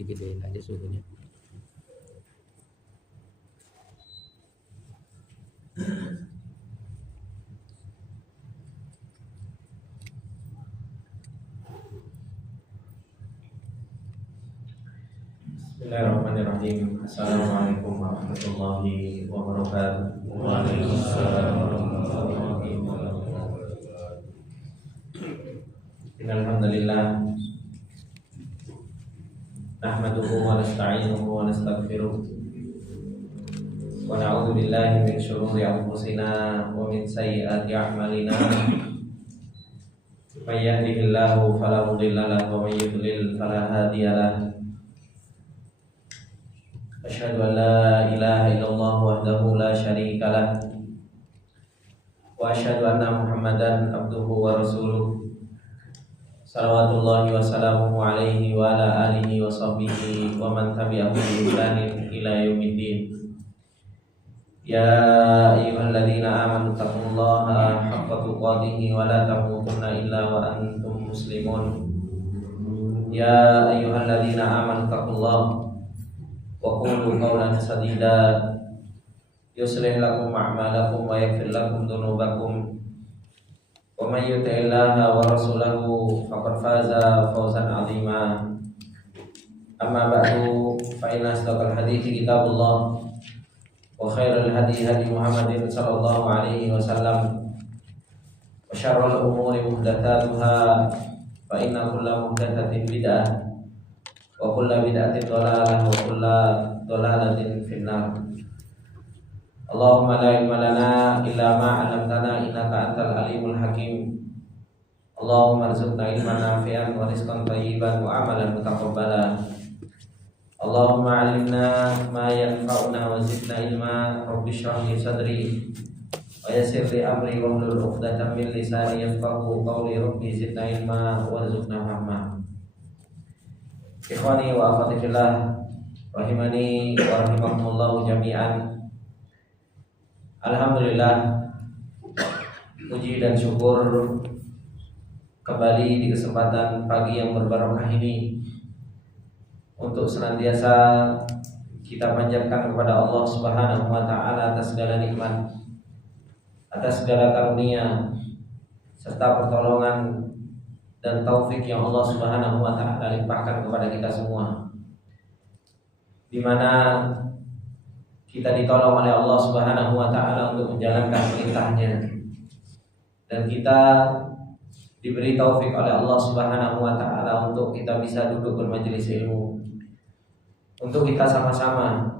digedein aja suhunya. Bismillahirrahmanirrahim. Assalamualaikum warahmatullahi wabarakatuh. Waalaikumsalam warahmatullahi wabarakatuh. Alhamdulillah. Nahmaduhu wa nasta'inuhu wa nastaghfiruh. Wa na'udzu billahi min shururi anfusina wa min sayyiati a'malina. May yahdihillahu fala mudilla lahu wa may yudlil fala hadiya lahu. Asyhadu an la ilaha illallah wahdahu la syarika lah wa asyhadu anna Muhammadan abduhu wa rasuluh salawatullahi wa salamuhu alaihi wa ala alihi wa sahbihi wa man tabi'ahu bi ihsanin ila yaumiddin. Ya ayyuhalladzina amanu taqullaha haqqa tuqatih wa la tamutunna illa wa antum muslimun. Ya ayyuhalladzina amanu taqullaha wa qulu qawlan sadida yuslih lakum a'malakum wa yaghfir lakum dhunubakum wa may yuti'illaha wa rasulahu faqad faza fawzan 'azima. Amma ba'du, fa inna asdaqal hadithi kitabullah wa khairal hadi hadi Muhammadin sallallahu alaihi wasallam wa syarrul umuri muhdatsatuha fa inna kulla muhdatsatin bid'ah wa kulla bid'atin dhalalah wa kulla dhalalatin finnar. Allahumma la ilma lana illa ma 'allamtana innaka antal alimul hakim. Allahumma arzuqna ilman nafi'an wa rizqan thayyiban wa amalan mutaqabbala. Allahumma 'allimna ma yanfa'una wa zidna ilma. Rabbi shrah li sadri wa yassir li amri wahlul 'uqdatam min lisani yafqahu qawli. Rabbi zidna ilma warzuqna fahma. Ikhwani wa akhwati fillah, rahimani wa rahimakumullah jami'an. Alhamdulillah, puji dan syukur kembali di kesempatan pagi yang berbarokah ini untuk senantiasa kita panjatkan kepada Allah Subhanahu wa taala atas segala nikmat, atas segala karunia serta pertolongan dan taufik yang Allah Subhanahu wa taala limpahkan kepada kita semua, di mana kita ditolong oleh Allah Subhanahu wa taala untuk menjalankan perintahnya, dan kita diberi taufik oleh Allah Subhanahu wa taala untuk kita bisa duduk bermajelis ilmu, untuk kita sama-sama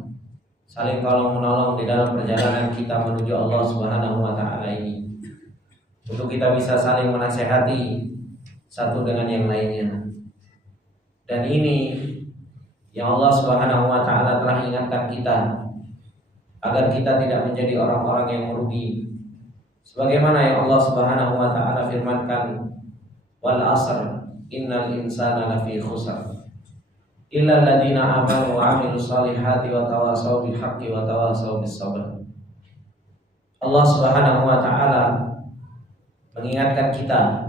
saling tolong menolong di dalam perjalanan kita menuju Allah Subhanahu wa taala ini, untuk kita bisa saling menasihati satu dengan yang lainnya. Dan ini yang Allah Subhanahu wa taala telah ingatkan kita agar kita tidak menjadi orang-orang yang merugi, sebagaimana yang Allah Subhanahu wa taala firmankan, wal asr innal insana lafi khusr illa alladziina aamanu wa 'amilus shalihati wa tawashaw bil haqqi wa tawashaw bis sabr. Allah Subhanahu wa taala mengingatkan kita,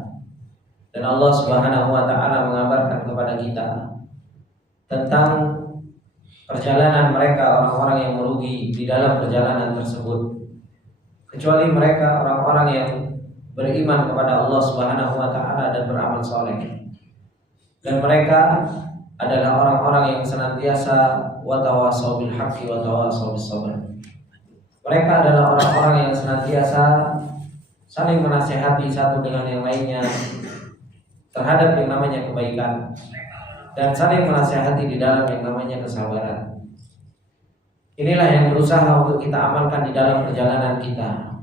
dan Allah Subhanahu wa taala mengabarkan kepada kita tentang perjalanan mereka orang-orang yang merugi di dalam perjalanan tersebut, kecuali mereka orang-orang yang beriman kepada Allah Subhanahu wa taala dan beramal saleh. Dan mereka adalah orang-orang yang senantiasa wa tawashaw bil haqqi wa tawashaw bis sabr. Mereka adalah orang-orang yang senantiasa saling menasihati satu dengan yang lainnya terhadap yang namanya kebaikan, dan saling menasihati di dalam yang namanya kesabaran. Inilah yang berusaha untuk kita amalkan di dalam perjalanan kita,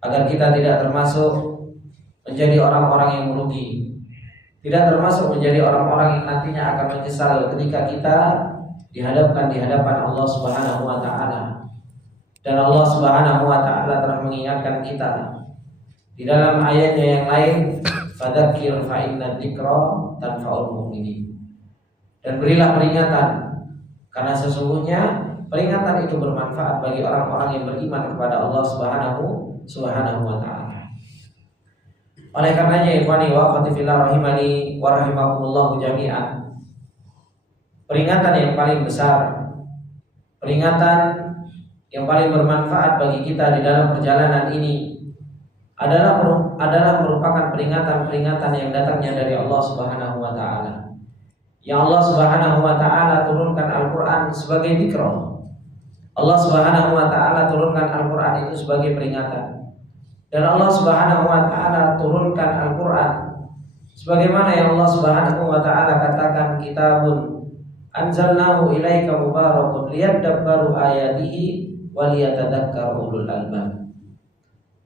agar kita tidak termasuk menjadi orang-orang yang merugi, tidak termasuk menjadi orang-orang yang nantinya akan menyesal ketika kita dihadapkan di hadapan Allah Subhanahu wa taala. Dan Allah Subhanahu wa taala telah mengingatkan kita di dalam ayatnya yang lain, fadzakir fa inna dzikra tanfa'ul mu'minin. Dan berilah peringatan, karena sesungguhnya peringatan itu bermanfaat bagi orang-orang yang beriman kepada Allah Subhanahu wa taala. Oleh karenanya ikhwani wa akhwati fillah rahimani wa rahimakumullah jami'an, peringatan yang paling besar, peringatan yang paling bermanfaat bagi kita di dalam perjalanan ini adalah merupakan peringatan-peringatan yang datangnya dari Allah Subhanahu wa taala. Yang Allah Subhanahu wa taala turunkan Al-Qur'an sebagai dzikra. Allah Subhanahu wa taala turunkan Al-Qur'an itu sebagai peringatan. Dan Allah Subhanahu wa taala turunkan Al-Qur'an sebagaimana yang Allah Subhanahu wa taala katakan, kitabun anzalnahu ilaika mubarakun liyadabbaru ayatihi wa liyatadzakkara ulul albab.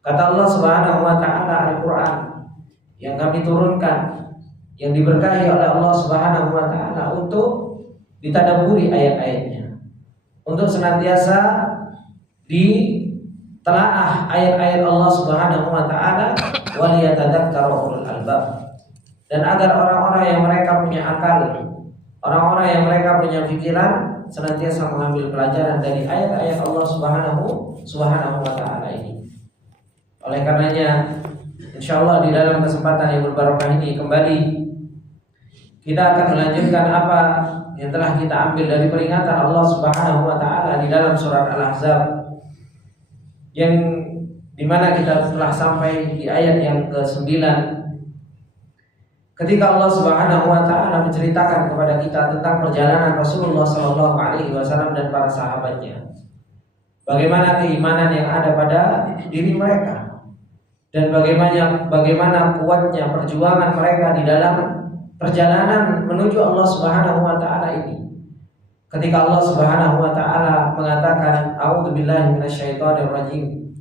Kata Allah Subhanahu wa taala, Al-Qur'an yang kami turunkan, yang diberkahi oleh Allah Subhanahu wa taala untuk ditadaburi ayat-ayatnya, untuk senantiasa ditelaah ayat-ayat Allah Subhanahu wa taala, wa liyatadzakkara ulul albab. Dan agar orang-orang yang mereka punya akal, orang-orang yang mereka punya pikiran senantiasa mengambil pelajaran dari ayat-ayat Allah Subhanahu wa taala ini. Oleh karenanya, insyaallah di dalam kesempatan yang berbarokah ini kembali kita akan melanjutkan apa yang telah kita ambil dari peringatan Allah Subhanahu wa taala di dalam surat Al-Ahzab, yang dimana kita telah sampai di ayat yang ke-9, ketika Allah Subhanahu wa taala menceritakan kepada kita tentang perjalanan Rasulullah sallallahu alaihi wasallam dan para sahabatnya, bagaimana keimanan yang ada pada diri mereka dan bagaimana kuatnya perjuangan mereka di dalam perjalanan menuju Allah Subhanahu wa taala ini. Ketika Allah Subhanahu wa taala mengatakan, a'udzubillahi minasyaitonir rajim,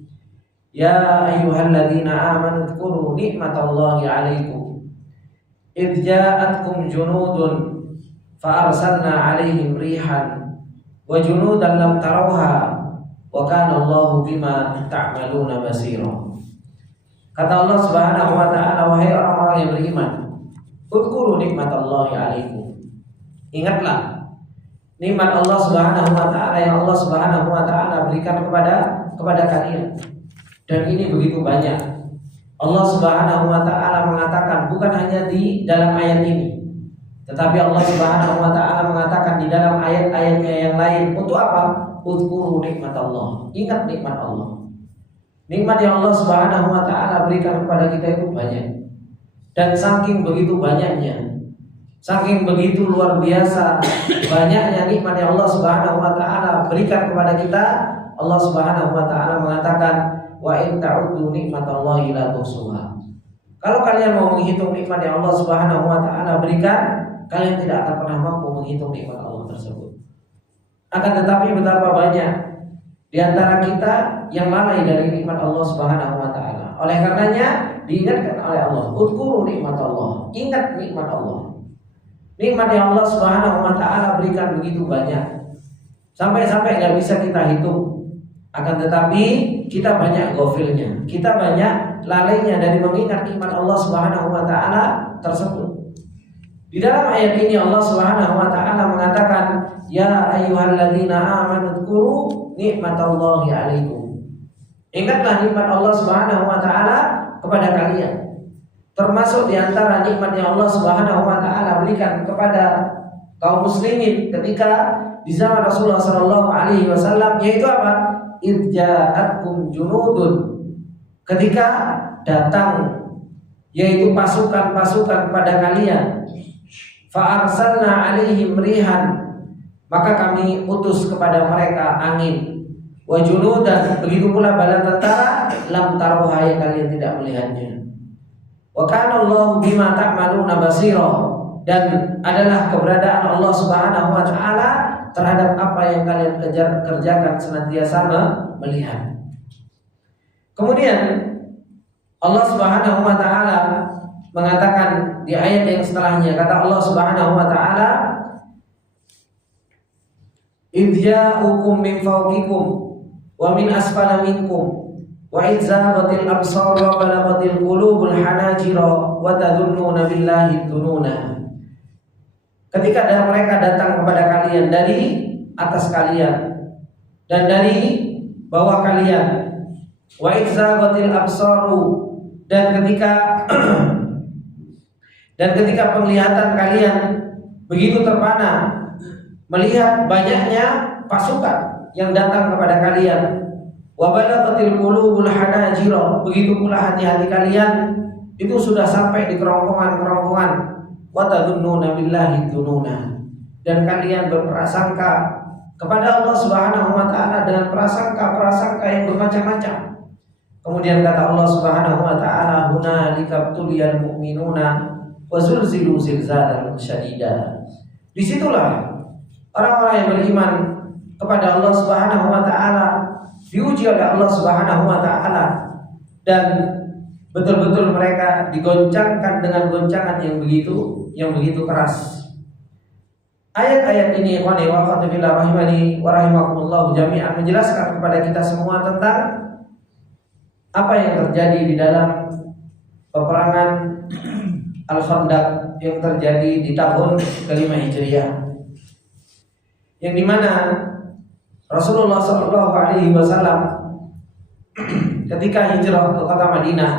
ya ayyuhalladzina amanu dzkuru nikmatallahi 'alaikum idz ja'atkum junudun fa arsalna 'alaihim rihan wa junudan lam tarawha wa kana Allahu bima ta'maluna basira. Kata Allah Subhanahu wa taala, wahai orang-orang yang beriman, udzkuru nikmatallahi 'alaikum. Ingatlah nikmat Allah Subhanahu wa taala yang Allah Subhanahu wa taala berikan kepada kalian. Dan ini begitu banyak. Allah Subhanahu wa taala mengatakan bukan hanya di dalam ayat ini, tetapi Allah Subhanahu wa taala mengatakan di dalam ayat-ayatnya yang lain. Untuk apa? Udzkuru nikmatallah. Ingat nikmat Allah. Nikmat yang Allah Subhanahu wa taala berikan kepada kita itu banyak. Dan saking begitu banyaknya, saking begitu luar biasa banyaknya nikmat yang Allah Subhanahu wa taala berikan kepada kita, Allah Subhanahu wa taala mengatakan, wa in ta'uddu nikmatallahi la tuhsuha. Kalau kalian mau menghitung nikmat yang Allah Subhanahu wa taala berikan, kalian tidak akan pernah mampu menghitung nikmat Allah tersebut. Akan tetapi betapa banyak di antara kita yang lalai dari nikmat Allah Subhanahu wa taala. Oleh karenanya diingatkan oleh Allah, udzkuru nikmat Allah. Ingat nikmat Allah. Nikmat yang Allah Subhanahu wa taala berikan begitu banyak, sampai-sampai enggak bisa kita hitung. Akan tetapi kita banyak ghafilnya, kita banyak lalainya dari mengingat nikmat Allah Subhanahu wa taala tersebut. Di dalam ayat ini Allah Subhanahu wa taala mengatakan, ya ayyuhalladzina amanu dzkuru nikmatallahi 'alaikum. Ingatlah nikmat Allah Subhanahu wa taala kepada kalian. Termasuk di antara nikmat yang Allah Subhanahu wa taala berikan kepada kaum muslimin ketika di zaman Rasulullah sallallahu alaihi wasallam, yaitu apa? Idz ja'atkum junudun. Ketika datang yaitu pasukan-pasukan kepada kalian, fa arsalna 'alaihim rihan, maka kami utus kepada mereka angin, wa junudan, begitu pula bala tentara, lam taruha, yang kalian tidak melihatnya. Wa kana Allahu bima ta'maluna basira, dan adalah keberadaan Allah Subhanahu wa taala terhadap apa yang kalian kerjakan senantiasa melihat. Kemudian Allah Subhanahu wa taala mengatakan di ayat yang setelahnya, kata Allah Subhanahu wa taala, idz ja'ukum min fawqikum wa min asfala minkum wa idz zaghatil absar wa balaghatil qulubul hanajira wa tadhunnuna billahi dzununa. Ketika mereka datang kepada kalian dari atas kalian dan dari bawah kalian, wa idz zaghatil absaru, dan ketika penglihatan kalian begitu terpana, melihat banyaknya pasukan yang datang kepada kalian. Wa balaghatil qulubul hanajira, begitu pula hati-hati kalian itu sudah sampai di kerongkongan-kerongkongan. Wa tadhunnuna billahi dzununa, dan kalian berprasangka kepada Allah Subhanahu wa taala dengan prasangka-prasangka yang bermacam-macam. Kemudian kata Allah Subhanahu wa taala, hunalika tuliyal mu'minuna wa zulzilu zilzalan syadida. Disitulah orang-orang yang beriman kepada Allah Subhanahu wa taala diuji oleh Allah Subhanahu wa taala, dan betul-betul mereka digoncangkan dengan goncangan yang begitu keras. Ayat-ayat ini ikhwani wa akhwati fillah rahimani wa rahimakumullah jami'an menjelaskan kepada kita semua tentang apa yang terjadi di dalam peperangan Al-Khandaq yang terjadi di tahun ke-5 Hijriah, yang dimana Rasulullah SAW ketika hijrah ke kota Madinah,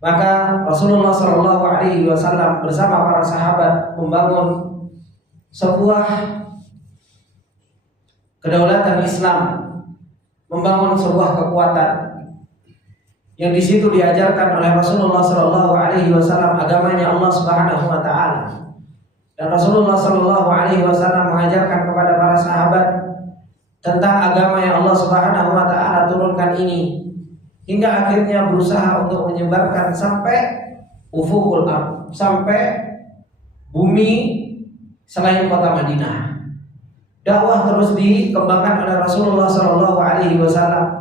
maka Rasulullah SAW bersama para sahabat membangun sebuah kedaulatan Islam, membangun sebuah kekuatan yang di situ diajarkan oleh Rasulullah SAW agamanya Allah Subhanahu wa taala. Dan Rasulullah SAW mengajarkan kepada para sahabat tentang agama yang Allah Subhanahu wa taala turunkan ini, hingga akhirnya berusaha untuk menyebarkan sampai ufukul ardh, sampai bumi selain kota Madinah. Dakwah terus dikembangkan oleh Rasulullah SAW.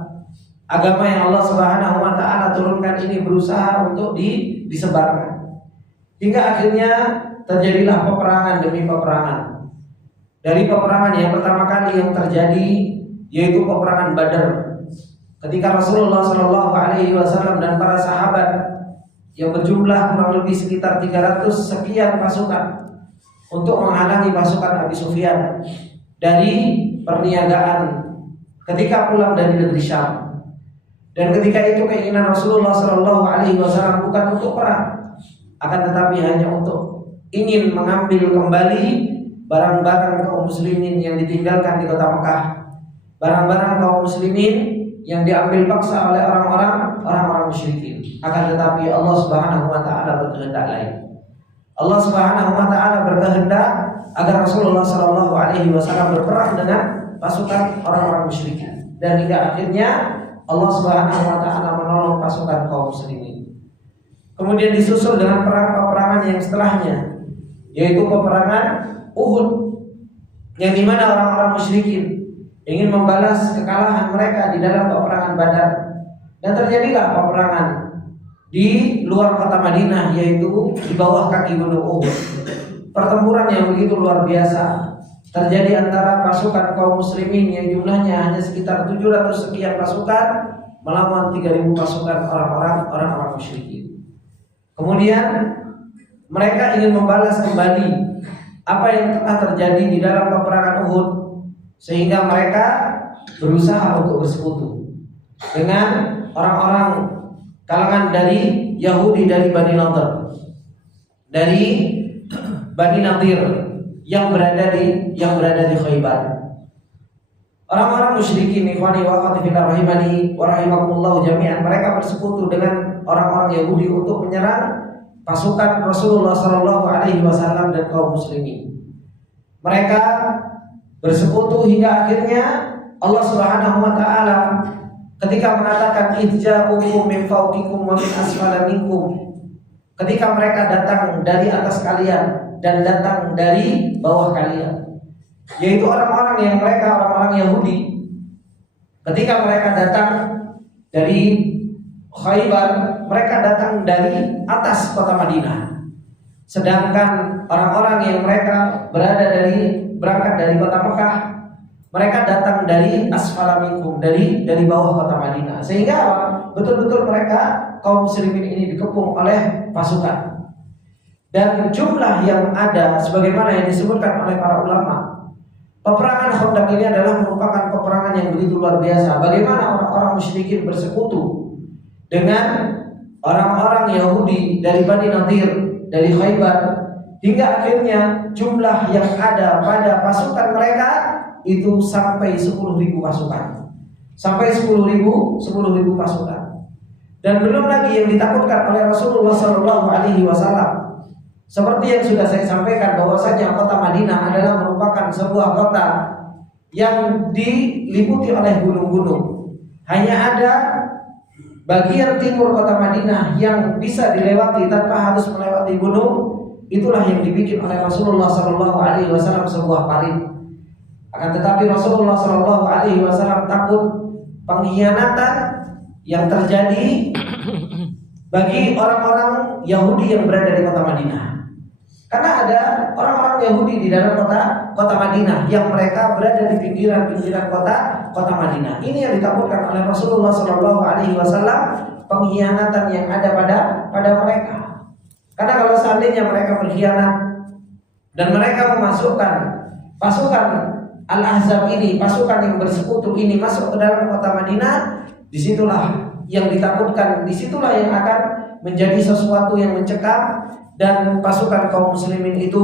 Agama yang Allah Subhanahu wa taala turunkan ini berusaha untuk disebarkan, hingga akhirnya terjadilah peperangan demi peperangan. Dari peperangan yang pertama kali yang terjadi yaitu peperangan Badar, ketika Rasulullah SAW dan para sahabat yang berjumlah kurang lebih sekitar 300 sekian pasukan untuk menghalangi pasukan Abi Sufyan dari perniagaan ketika pulang dari negeri Syam. Dan ketika itu keinginan Rasulullah SAW bukan untuk perang, akan tetapi hanya untuk ingin mengambil kembali barang-barang kaum muslimin yang ditinggalkan di kota Mekah, barang-barang kaum muslimin yang diambil paksa oleh orang-orang musyrikin. Akan tetapi Allah Subhanahu wa taala berkehendak lain. Allah Subhanahu wa taala berkehendak agar Rasulullah SAW berperang dengan pasukan orang-orang musyrikin, dan hingga akhirnya Allah Subhanahu wa taala menolong pasukan kaum muslimin. Kemudian disusul dengan peperangan yang setelahnya, yaitu peperangan Uhud, yang dimana orang-orang musyrikin ingin membalas kekalahan mereka di dalam peperangan Badar, dan terjadilah peperangan di luar kota Madinah, yaitu di bawah kaki gunung Uhud. Pertempuran yang begitu luar biasa terjadi antara pasukan kaum muslimin yang jumlahnya hanya sekitar 700 sekian pasukan melawan 3.000 pasukan orang-orang musyrikin. Kemudian mereka ingin membalas kembali apa yang telah terjadi di dalam peperangan Uhud, sehingga mereka berusaha untuk bersekutu dengan orang-orang kalangan dari Yahudi dari Bani Nadir yang berada di Khaybar. Orang-orang musyrikin ikhwani wa akhwati fillah rahimani wa rahimakumullah jami'an, mereka bersekutu dengan orang-orang Yahudi untuk menyerang pasukan Rasulullah SAW dan kaum muslimin. Mereka bersekutu hingga akhirnya Allah Subhanahu wa taala ketika mengatakan idja'ukum min fawqikum wa min asfala minkum, ketika mereka datang dari atas kalian dan datang dari bawah kalian, yaitu orang-orang Yahudi. Ketika mereka datang dari Khaybar, mereka datang dari atas kota Madinah, sedangkan orang-orang yang mereka berangkat dari kota Mekah, mereka datang dari asfala minkum, dari bawah kota Madinah, sehingga betul-betul mereka kaum muslimin ini dikepung oleh pasukan. Dan jumlah yang ada sebagaimana yang disebutkan oleh para ulama, peperangan Khandaq ini adalah merupakan peperangan yang begitu luar biasa. Bagaimana orang-orang musyrikin bersekutu dengan orang-orang Yahudi dari Bani Nadir, dari Khaybar, hingga akhirnya jumlah yang ada pada pasukan mereka itu sampai 10.000 pasukan. Sampai 10.000 pasukan. Dan belum lagi yang ditakutkan oleh Rasulullah SAW. Seperti yang sudah saya sampaikan bahwasanya kota Madinah adalah merupakan sebuah kota yang diliputi oleh gunung-gunung. Hanya ada bagian timur kota Madinah yang bisa dilewati tanpa harus melewati gunung. Itulah yang dibikin oleh Rasulullah SAW sebuah parit. Akan tetapi Rasulullah SAW takut pengkhianatan yang terjadi bagi orang-orang Yahudi yang berada di kota Madinah. Karena ada orang-orang Yahudi di dalam kota Madinah yang mereka berada di pinggiran-pinggiran kota Madinah. Ini yang ditakutkan oleh Rasulullah SAW, pengkhianatan yang ada pada mereka. Karena kalau seandainya mereka berkhianat dan mereka memasukkan pasukan Al-Ahzab ini, pasukan yang bersekutu ini masuk ke dalam kota Madinah, disitulah yang ditakutkan, disitulah yang akan menjadi sesuatu yang mencekam. Dan pasukan kaum muslimin itu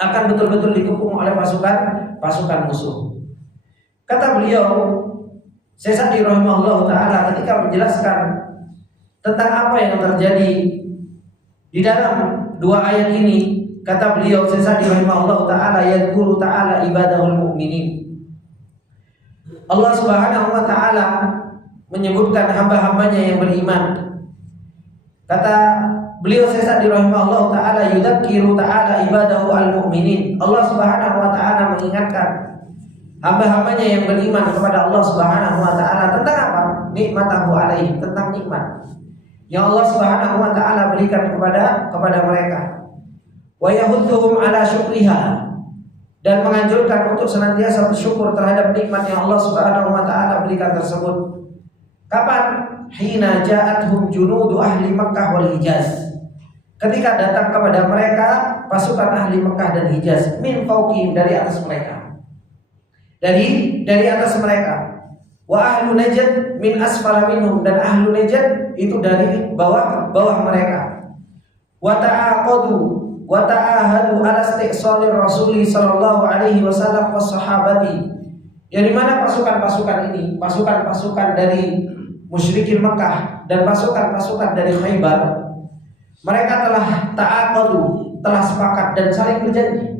akan betul-betul dikepung oleh pasukan musuh. Kata beliau, Syekh Sa'di rahimahullah ta'ala ketika menjelaskan tentang apa yang terjadi di dalam dua ayat ini, kata beliau Syekh Sa'di rahimahullah ta'ala, yadhkuru ta'ala ibadahul mu'minin. Allah subhanahu wa ta'ala menyebutkan hamba-hambanya yang beriman. Kata beliau Syekh Sa'di rahimahullah ta'ala, yudzakiru ta'ala ibadahu al-mu'minin. Allah subhanahu wa ta'ala mengingatkan hamba-hambanya yang beriman kepada Allah subhanahu wa ta'ala tentang apa? Nikmatahu alaih, tentang nikmat yang Allah subhanahu wa ta'ala berikan kepada mereka. Wa yahudduhum ala syukriha, dan menganjurkan untuk senantiasa bersyukur terhadap nikmat yang Allah subhanahu wa ta'ala berikan tersebut. Kapan? Hina ja'athum junudu ahli Makkah wal Hijaz, ketika datang kepada mereka pasukan ahli Mekah dan Hijaz, min fauqihim, dari atas mereka, dari atas mereka. Wa ahlu Najd min asfala minhum, dan ahlu Najd itu dari bawah mereka. Wa ta'aqadu wa ta'ahadu ala istiqsalir Rasul sallallahu alaihi wasallam was sahabati, yang dimana pasukan-pasukan ini, pasukan-pasukan dari musyrikin Mekah dan pasukan-pasukan dari Khaybar, mereka telah ta'aqadu, telah sepakat dan saling berjanji.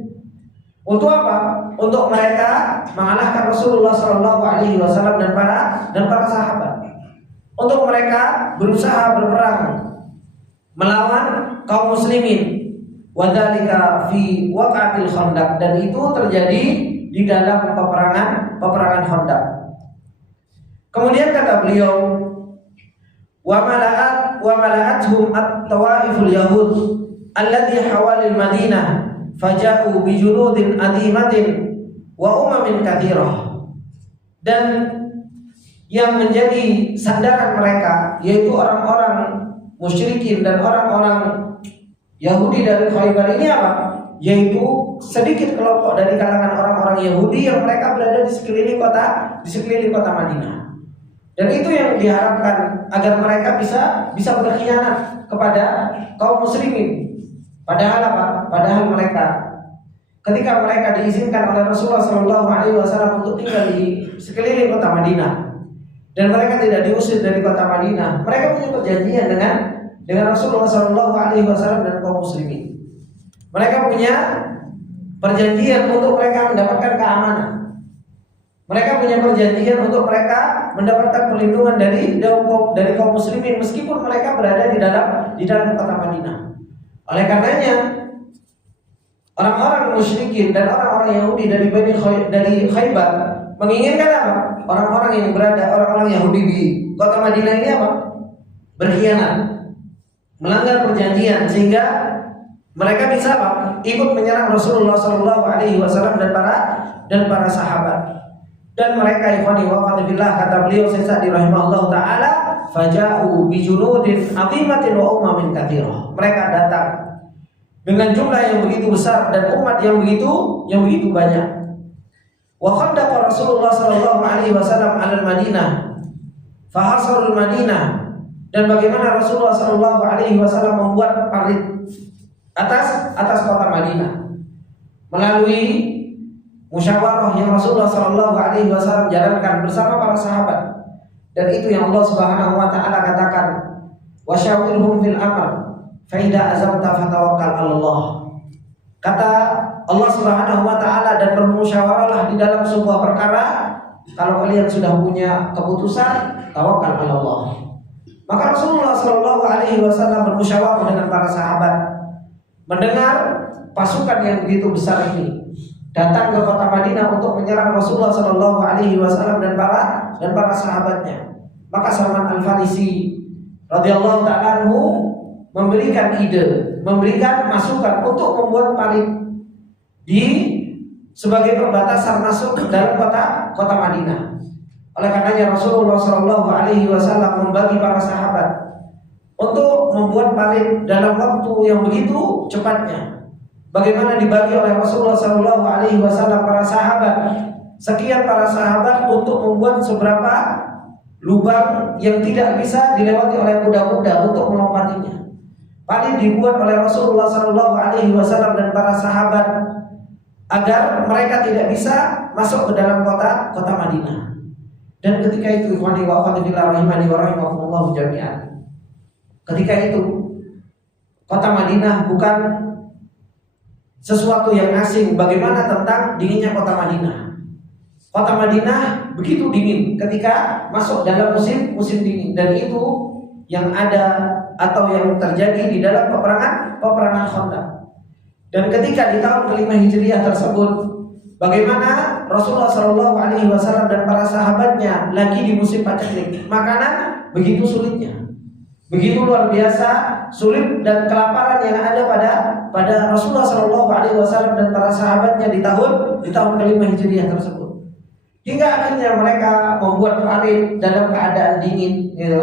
Untuk apa? Untuk mereka mengalahkan Rasulullah SAW dan para sahabat. Untuk mereka berusaha berperang melawan kaum muslimin. Wadzalika fi waqatil Khandaq, dan itu terjadi di dalam peperangan Khandaq. Kemudian kata beliau, wa mala'athum at-tawaiful yahud alladhi hawalil Madinah faja'u bi junudin adimatin wa umamin katsirah. Dan yang menjadi sandaran mereka yaitu orang-orang musyrikin dan orang-orang Yahudi dari Khaybar ini apa? Yaitu sedikit kelompok dari kalangan orang-orang Yahudi yang mereka berada di sekeliling kota Madinah. Dan itu yang diharapkan agar mereka bisa berkhianat kepada kaum muslimin. Padahal apa? Padahal mereka ketika mereka diizinkan oleh Rasulullah SAW untuk tinggal di sekeliling kota Madinah dan mereka tidak diusir dari kota Madinah, mereka punya perjanjian dengan Rasulullah SAW dan kaum muslimin. Mereka punya perjanjian untuk mereka mendapatkan keamanan. Mereka punya perjanjian untuk mereka mendapatkan perlindungan dari kaum muslimin meskipun mereka berada di dalam kota Madinah. Oleh karenanya orang-orang musyrikin dan orang-orang Yahudi dari Khaybar menginginkan apa? Orang-orang Yahudi di kota Madinah ini apa? Berkhianat, melanggar perjanjian sehingga mereka bisa apa? Ikut menyerang Rasulullah SAW dan para sahabat. Dan mereka ikhwani wa akhwati kata beliau Syekh Sa'di rahimahullah ta'ala, faja'u bi junudin 'azimatin wa umamin katsirah. Mereka datang dengan jumlah yang begitu besar dan umat yang begitu banyak. Wa khaddaqa Rasulullah sallallahu alaihi wasallam 'alal Madinah fa hasarul Madinah, dan bagaimana Rasulullah sallallahu alaihi wasallam membuat parit atas kota Madinah melalui musyawarah yang Rasulullah Shallallahu Alaihi Wasallam jalankan bersama para sahabat. Dan itu yang Allah Subhanahu Wa Taala katakan, wasyawirhum fil amr, fa idza azamta fatawakkal 'ala Allah. Kata Allah Subhanahu Wa Taala, dan bermusyawarahlah di dalam sebuah perkara. Kalau kalian sudah punya keputusan, tawakal 'ala Allah. Maka Rasulullah Shallallahu Alaihi Wasallam bermusyawarah dengan para sahabat. Mendengar pasukan yang begitu besar ini datang ke kota Madinah untuk menyerang Rasulullah Shallallahu Alaihi Wasallam dan para sahabatnya, maka Salman Al Farisi radhiyallahu ta'ala anhu memberikan ide, memberikan masukan untuk membuat parit di sebagai perbatasan masuk ke dalam kota Madinah. Oleh karenanya Rasulullah Shallallahu Alaihi Wasallam membagi para sahabat untuk membuat parit dalam waktu yang begitu cepatnya. Bagaimana dibagi oleh Rasulullah Shallallahu Alaihi Wasallam para sahabat, sekian para sahabat untuk membuat seberapa lubang yang tidak bisa dilewati oleh kuda-kuda untuk melompatinya. Paling dibuat oleh Rasulullah Shallallahu Alaihi Wasallam dan para sahabat agar mereka tidak bisa masuk ke dalam kota Madinah. Dan ketika itu, ikhwani wa akhwati fillah rahimani wa rahimakumullah jami'an, ketika itu kota Madinah bukan sesuatu yang asing. Bagaimana tentang dinginnya kota Madinah? Kota Madinah begitu dingin ketika masuk dalam musim dingin, dan itu yang ada atau yang terjadi di dalam peperangan Khandaq. Dan ketika di tahun ke-5 Hijriah tersebut, bagaimana Rasulullah Shallallahu Alaihi Wasallam dan para sahabatnya lagi di musim paceklik, makanan begitu sulitnya, begitu luar biasa sulit dan kelaparan yang ada pada Rasulullah Shallallahu Alaihi Wasallam dan para sahabatnya di tahun ke-5 Hijriah tersebut. Hingga akhirnya mereka membuat parit dalam keadaan dingin, gitu.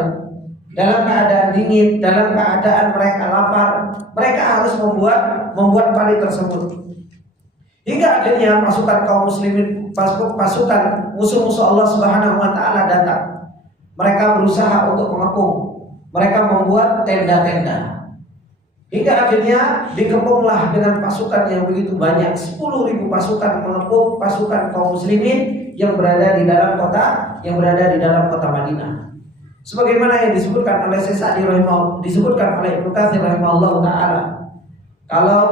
Dalam keadaan mereka lapar, mereka harus membuat parit tersebut. Hingga akhirnya pasukan kaum muslimin, pasukan musuh-musuh Allah Subhanahu Wa Taala datang. Mereka berusaha untuk mengepung. Mereka membuat tenda-tenda. Hingga akhirnya dikepunglah dengan pasukan yang begitu banyak, 10.000 pasukan mengepung pasukan kaum muslimin yang berada di dalam kota Madinah. Sebagaimana yang disebutkan oleh Syekh Sa'di rahimahullah, disebutkan oleh Ibnu Katsir rahimahullah taala, kalau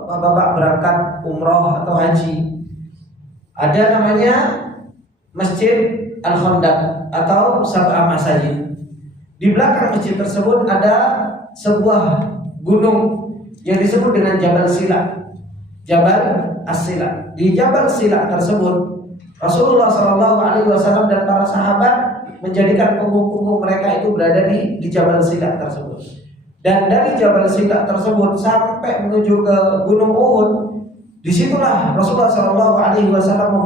bapak berangkat umroh atau haji, ada namanya Masjid Al-Khandaq atau Sab'a Masajid. Di belakang masjid tersebut ada sebuah gunung yang disebut dengan Jabal Sila, Jabal As-Sila. Di Jabal Sila tersebut Rasulullah Shallallahu Alaihi Wasallam dan para sahabat menjadikan punggung-punggung mereka itu berada di Jabal Sila tersebut. Dan dari Jabal Sila tersebut sampai menuju ke Gunung Uhud, disitulah Rasulullah Shallallahu Alaihi Wasallam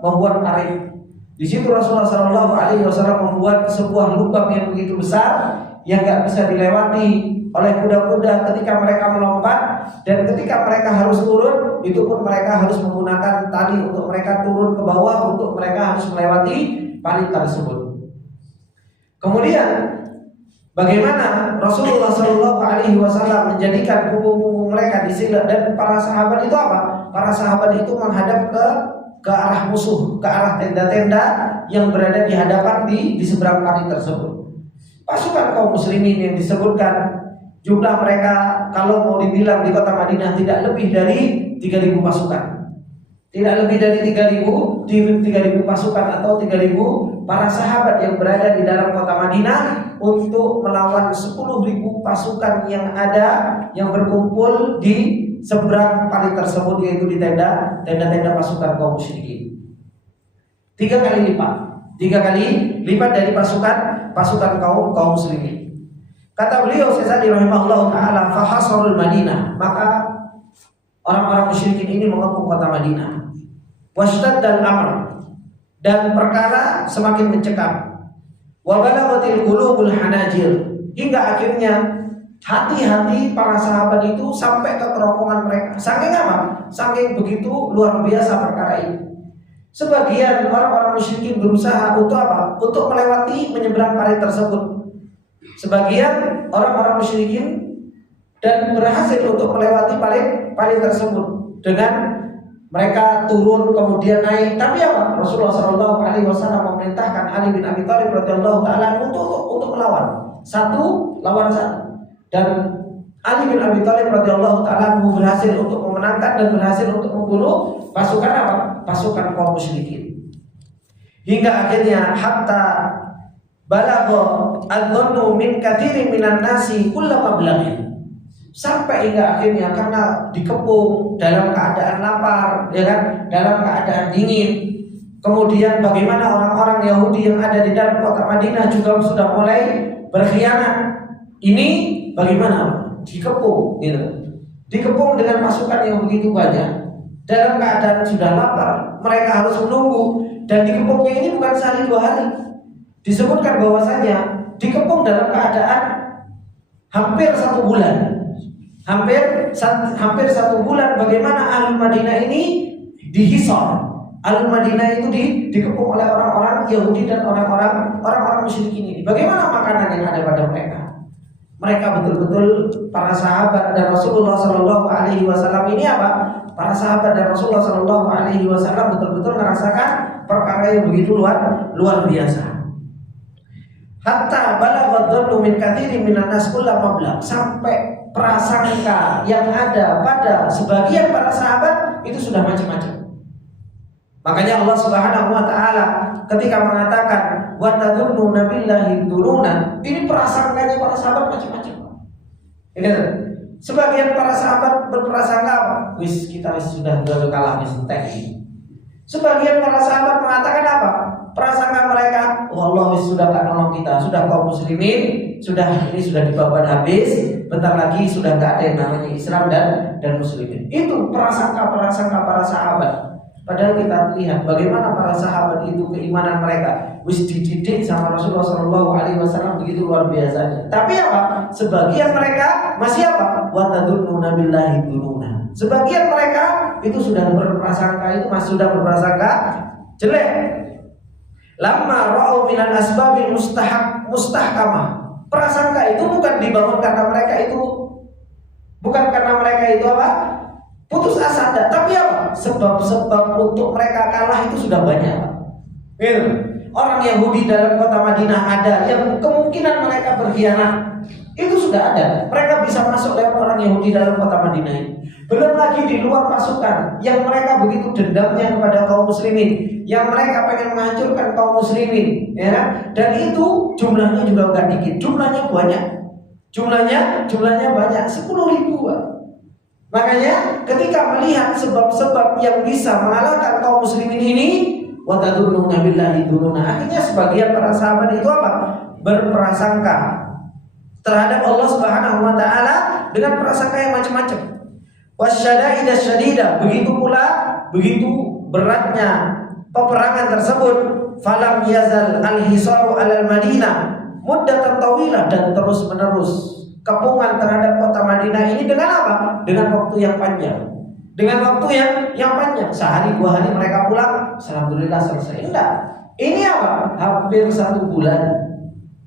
membuat parit. Di situ Rasulullah Shallallahu Alaihi Wasallam membuat sebuah lubang yang begitu besar yang nggak bisa dilewati oleh kuda-kuda ketika mereka melompat, dan ketika mereka harus turun, itu pun mereka harus menggunakan tali untuk mereka turun ke bawah untuk mereka harus melewati parit tersebut. Kemudian bagaimana Rasulullah Shallallahu Alaihi Wasallam menjadikan punggung-punggung mereka di sila, dan para sahabat itu apa? Para sahabat itu menghadap ke arah musuh, ke arah tenda-tenda yang berada di hadapan di seberang parit tersebut. Pasukan kaum muslimin yang disebutkan jumlah mereka kalau mau dibilang di kota Madinah tidak lebih dari 3.000 pasukan. Tidak lebih dari 3.000 pasukan atau 3.000 para sahabat yang berada di dalam kota Madinah untuk melawan 10.000 pasukan yang ada yang berkumpul di seberang parit tersebut, yaitu di tenda-tenda pasukan kaum musyrikin. 3 kali lipat dari pasukan kaum muslimin. Kata beliau Syekh Sa'di rahimahullah taala, fahasarul Madinah, maka orang-orang musyrikin ini mengepung kota Madinah. Washtadda al-amr, dan perkara semakin mencekam. Wa balaghatil qulubul hanajir, hingga akhirnya hati-hati para sahabat itu sampai ke kerongkongan mereka. Saking apa? Saking begitu luar biasa perkara ini. Sebagian orang-orang musyrikin berusaha untuk apa? Untuk melewati menyeberang parit tersebut. Sebagian orang-orang musyrikin dan berhasil untuk melewati parit tersebut dengan mereka turun kemudian naik. Tapi apa? Rasulullah SAW memerintahkan Ali bin Abi Thalib radhiyallahu taala untuk melawan satu lawan satu, dan Ali bin Abi Thalib radhiyallahu taala berhasil untuk memenangkan dan berhasil untuk membunuh pasukan apa? Pasukan kaum musyrikin. Hingga akhirnya hatta balagha adh-dhannu min katsirin minan nasi kullama balagha. Sampai hingga akhirnya karena dikepung dalam keadaan lapar, ya kan, dalam keadaan dingin. Kemudian bagaimana orang-orang Yahudi yang ada di dalam kota Madinah juga sudah mulai berkhianat. Ini bagaimana? Dikepung, gitu. Dikepung dengan pasukan yang begitu banyak. Dalam keadaan sudah lapar, mereka harus menunggu. Dan dikepungnya ini bukan sehari 2 hari. Disebutkan bahwasanya dikepung dalam keadaan hampir 1 bulan. Hampir 1 bulan. Bagaimana Ahlul Madinah ini dihisar. Ahlul Madinah itu dikepung oleh orang-orang Yahudi dan orang-orang musyrikin ini. Bagaimana makanan yang ada pada mereka? Mereka betul-betul para sahabat dan Rasulullah Shallallahu Alaihi Wasallam ini apa? Para sahabat dan Rasulullah Shallallahu Alaihi Wasallam betul-betul merasakan perkara yang begitu luar biasa. Hatta balagha dhannu min katsirin minan nas kullama balagha, sampai prasangka yang ada pada sebagian para sahabat itu sudah macam-macam. Makanya Allah Subhanahu wa taala ketika mengatakan wa tadunnu billahi dununan, ini prasangkanya para sahabat macam-macam. Ini sebagian para sahabat berprasangka, kita sudah kalah teh. Sebagian para sahabat mengatakan apa? Prasangka mereka, Allah sudah tak nolong kita, sudah kaum muslimin, ini sudah dibawa habis, bentar lagi sudah tak ada yang namanya Islam dan muslimin. Itu prasangka para sahabat. Padahal kita lihat bagaimana para sahabat itu keimanan mereka dididik sama Rasulullah SAW begitu luar biasanya. Tapi apa? Sebagian mereka masih apa? Wa tadunnu billahi dununa. Sebagian mereka itu sudah berprasangka, itu masih sudah berprasangka jelek. Lamma ra'au minal asbabil mustahkamah. Prasangka itu bukan dibangun karena mereka itu apa? Putus asa, tapi apa? Sebab-sebab untuk mereka kalah itu sudah banyak. Gitu. Orang Yahudi dalam kota Madinah ada yang kemungkinan mereka berkhianat. Itu sudah ada. Mereka bisa masuk lewat orang Yahudi dalam kota Madinah ini. Belum lagi di luar pasukan yang mereka begitu dendamnya kepada kaum muslimin, yang mereka pengen menghancurkan kaum muslimin, ya kan? Dan itu jumlahnya juga enggak dikit, jumlahnya banyak. Jumlahnya banyak, 10.000. Makanya ketika melihat sebab-sebab yang bisa mengalahkan kaum muslimin ini, wa tadunnu billahi dununa, akhirnya sebagian para sahabat itu apa? Berprasangka terhadap Allah Subhanahu wa taala dengan prasangka yang macam-macam. Wasyada'ida syadida, begitu beratnya peperangan tersebut. Falam yazal al-hisaru alal Madinah muddatan tawilah, dan terus menerus kepungan terhadap kota Madinah ini dengan apa? Dengan waktu yang panjang. Dengan waktu yang panjang. Sehari 2 hari mereka pulang, alhamdulillah selesai. Enggak. Ini apa? Hampir 1 bulan.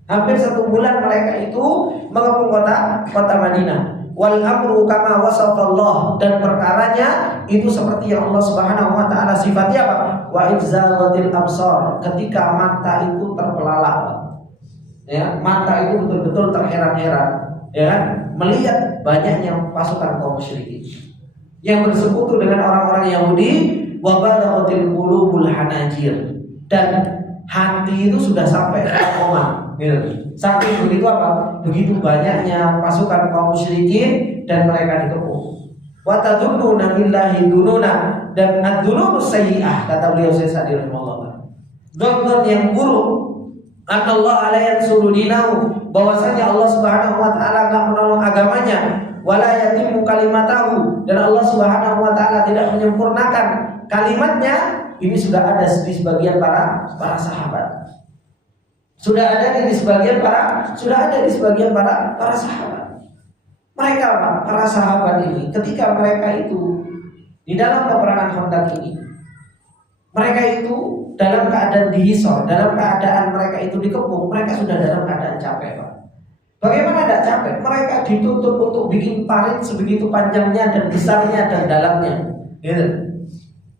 Hampir 1 bulan mereka itu mengepung kota Madinah. Wal amru kama wasafallah, dan perkaranya itu seperti yang Allah Subhanahu wa taala sifatnya apa? Wa idzalatil absar, ketika mata itu terbelalak. Ya, mata itu betul-betul terheran-heran, ya kan? Melihat banyaknya pasukan kaum musyrikin yang bersekutu dengan orang-orang Yahudi. Wa balaghatil qulubul hanajir, dan hati itu sudah sampai ke koma, gitu. Saking begitu apa? Begitu banyaknya pasukan kaum musyrikin dan mereka dikepung. Wa tadunnu billahi dununa, dan ad-dununu sayyi'ah, kata beliau Syekh Sa'di rahimahullah. Dzon yang buruk, anallahu ala yansuru dinahu, bahwasanya Allah Subhanahu wa taala enggak menolong agamanya, wala yatimu kalimatahu, dan Allah Subhanahu wa taala tidak menyempurnakan kalimatnya. Ini sudah ada di sebagian para sahabat. Sudah ada di sebagian para sahabat. Mereka apa? Para sahabat ini ketika mereka itu di dalam peperangan Khandaq ini, mereka itu dalam keadaan dihisor, dalam keadaan mereka itu dikepung, mereka sudah dalam keadaan capek, Pak. Bagaimana tidak capek? Mereka dituntut untuk bikin parit sebegitu panjangnya dan besarnya dan dalamnya. Gitu.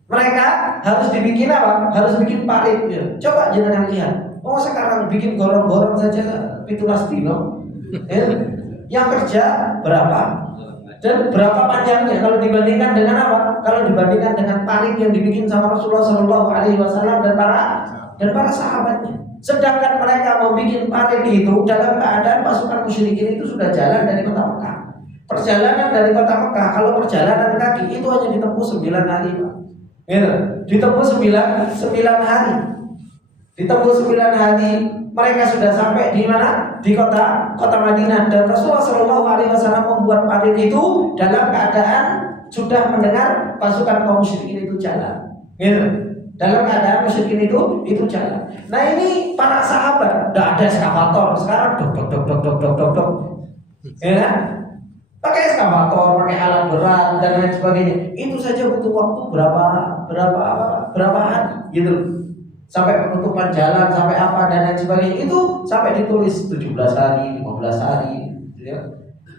Mereka harus dibikin apa? Harus bikin parit. Gitu. Coba jangan lihat. Oh sekarang bikin gorong-gorong saja pitulas dino. Gitu. Yang kerja berapa? Dan berapa panjangnya kalau dibandingkan dengan apa? Kalau dibandingkan dengan parit yang dibikin sama Rasulullah SAW dan para sahabatnya. Sedangkan mereka mau bikin parit itu dalam keadaan pasukan musyrikin itu sudah jalan dari kota Mekah. Perjalanan dari kota Mekah, kalau perjalanan kaki itu hanya ditempuh 9 hari, Pak. Gitu. Ditempuh 9 hari. Ditempuh 9 hari, mereka sudah sampai di mana? Di kota Madinah. Dan Rasulullah SAW membuat parit itu dalam keadaan sudah mendengar pasukan kaum musyrikin itu jalan. Gitu. Dalam keadaan musyrikin itu jalan. Nah ini para sahabat, tidak ada eskavator sekarang, dok. Ya kan? Pakai eskavator, pakai alat berat dan lain sebagainya. Itu saja butuh waktu berapa hari, gitu. Sampai penutupan jalan, sampai apa dan lain sebagainya. Itu sampai ditulis 17 hari, 15 hari, gitu ya.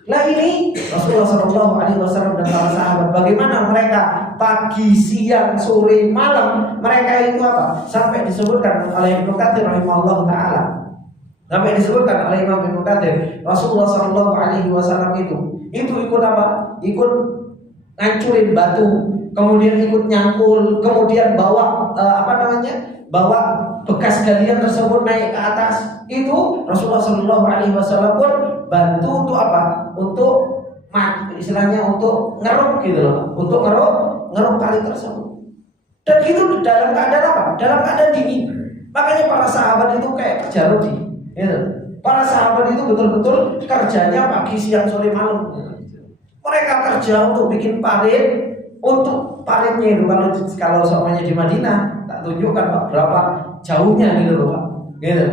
Nah ini Rasulullah SAW dan para sahabat, bagaimana mereka pagi, siang, sore, malam, mereka itu apa? Sampai disebutkan oleh Ibnu Katsir rahimahullah taala. Sampai disebutkan oleh Imam Ibnu Katsir, Rasulullah SAW itu ikut apa? Ikut ngancurin batu, kemudian ikut nyangkul, kemudian bawa bawa bekas galian tersebut naik ke atas. Itu Rasulullah SAW pun bantu untuk apa? Untuk istilahnya untuk ngeruk gitu loh, untuk ngeruk kali tersebut. Dan itu dalam keadaan apa? Dalam keadaan dingin. Makanya para sahabat itu kayak kerja rodi. Gitu. Para sahabat itu betul-betul kerjanya pagi, siang, sore, malam. Mereka kerja untuk bikin parit. Untuk paritnya itu kalau semuanya di Madinah, tak tunjukkan Pak berapa jauhnya gitu loh Pak. Gitu.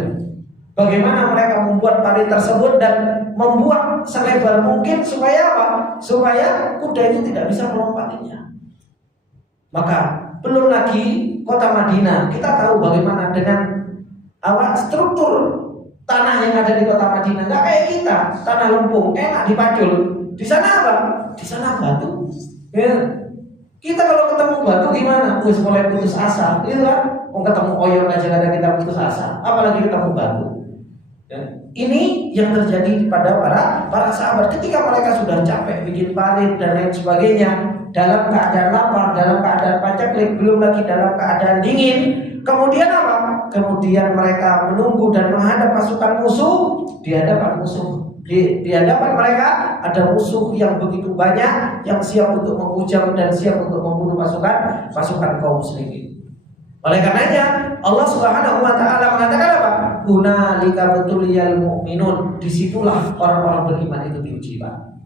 Bagaimana mereka membuat parit tersebut dan membuat selebar mungkin supaya apa? Supaya kuda itu tidak bisa melompatinya. Maka belum lagi kota Madinah, kita tahu bagaimana dengan struktur tanah yang ada di kota Madinah. Nggak kayak kita, tanah lempung, enak dipacul. Di sana apa? Di sana batu. Ya. Kita kalau ketemu batu gimana? Wis mulai putus asa, gitu kan? Mau ketemu oyon aja kadang kita putus asa, apalagi ketemu batu. Ya. Ini yang terjadi pada para sahabat ketika mereka sudah capek bikin parit dan lain sebagainya, dalam keadaan lapar, dalam keadaan paceklik, belum lagi dalam keadaan dingin. Kemudian apa? Kemudian mereka menunggu dan menghadap pasukan musuh. Di hadapan musuh, di hadapan mereka ada musuh yang begitu banyak yang siap untuk menghujam dan siap untuk membunuh pasukan kaum muslimin. Oleh karenanya Allah Subhanahu wa taala mengatakan apa? Hunalika betuliyal mu'minun. Disitulah orang-orang beriman itu diuji, Pak.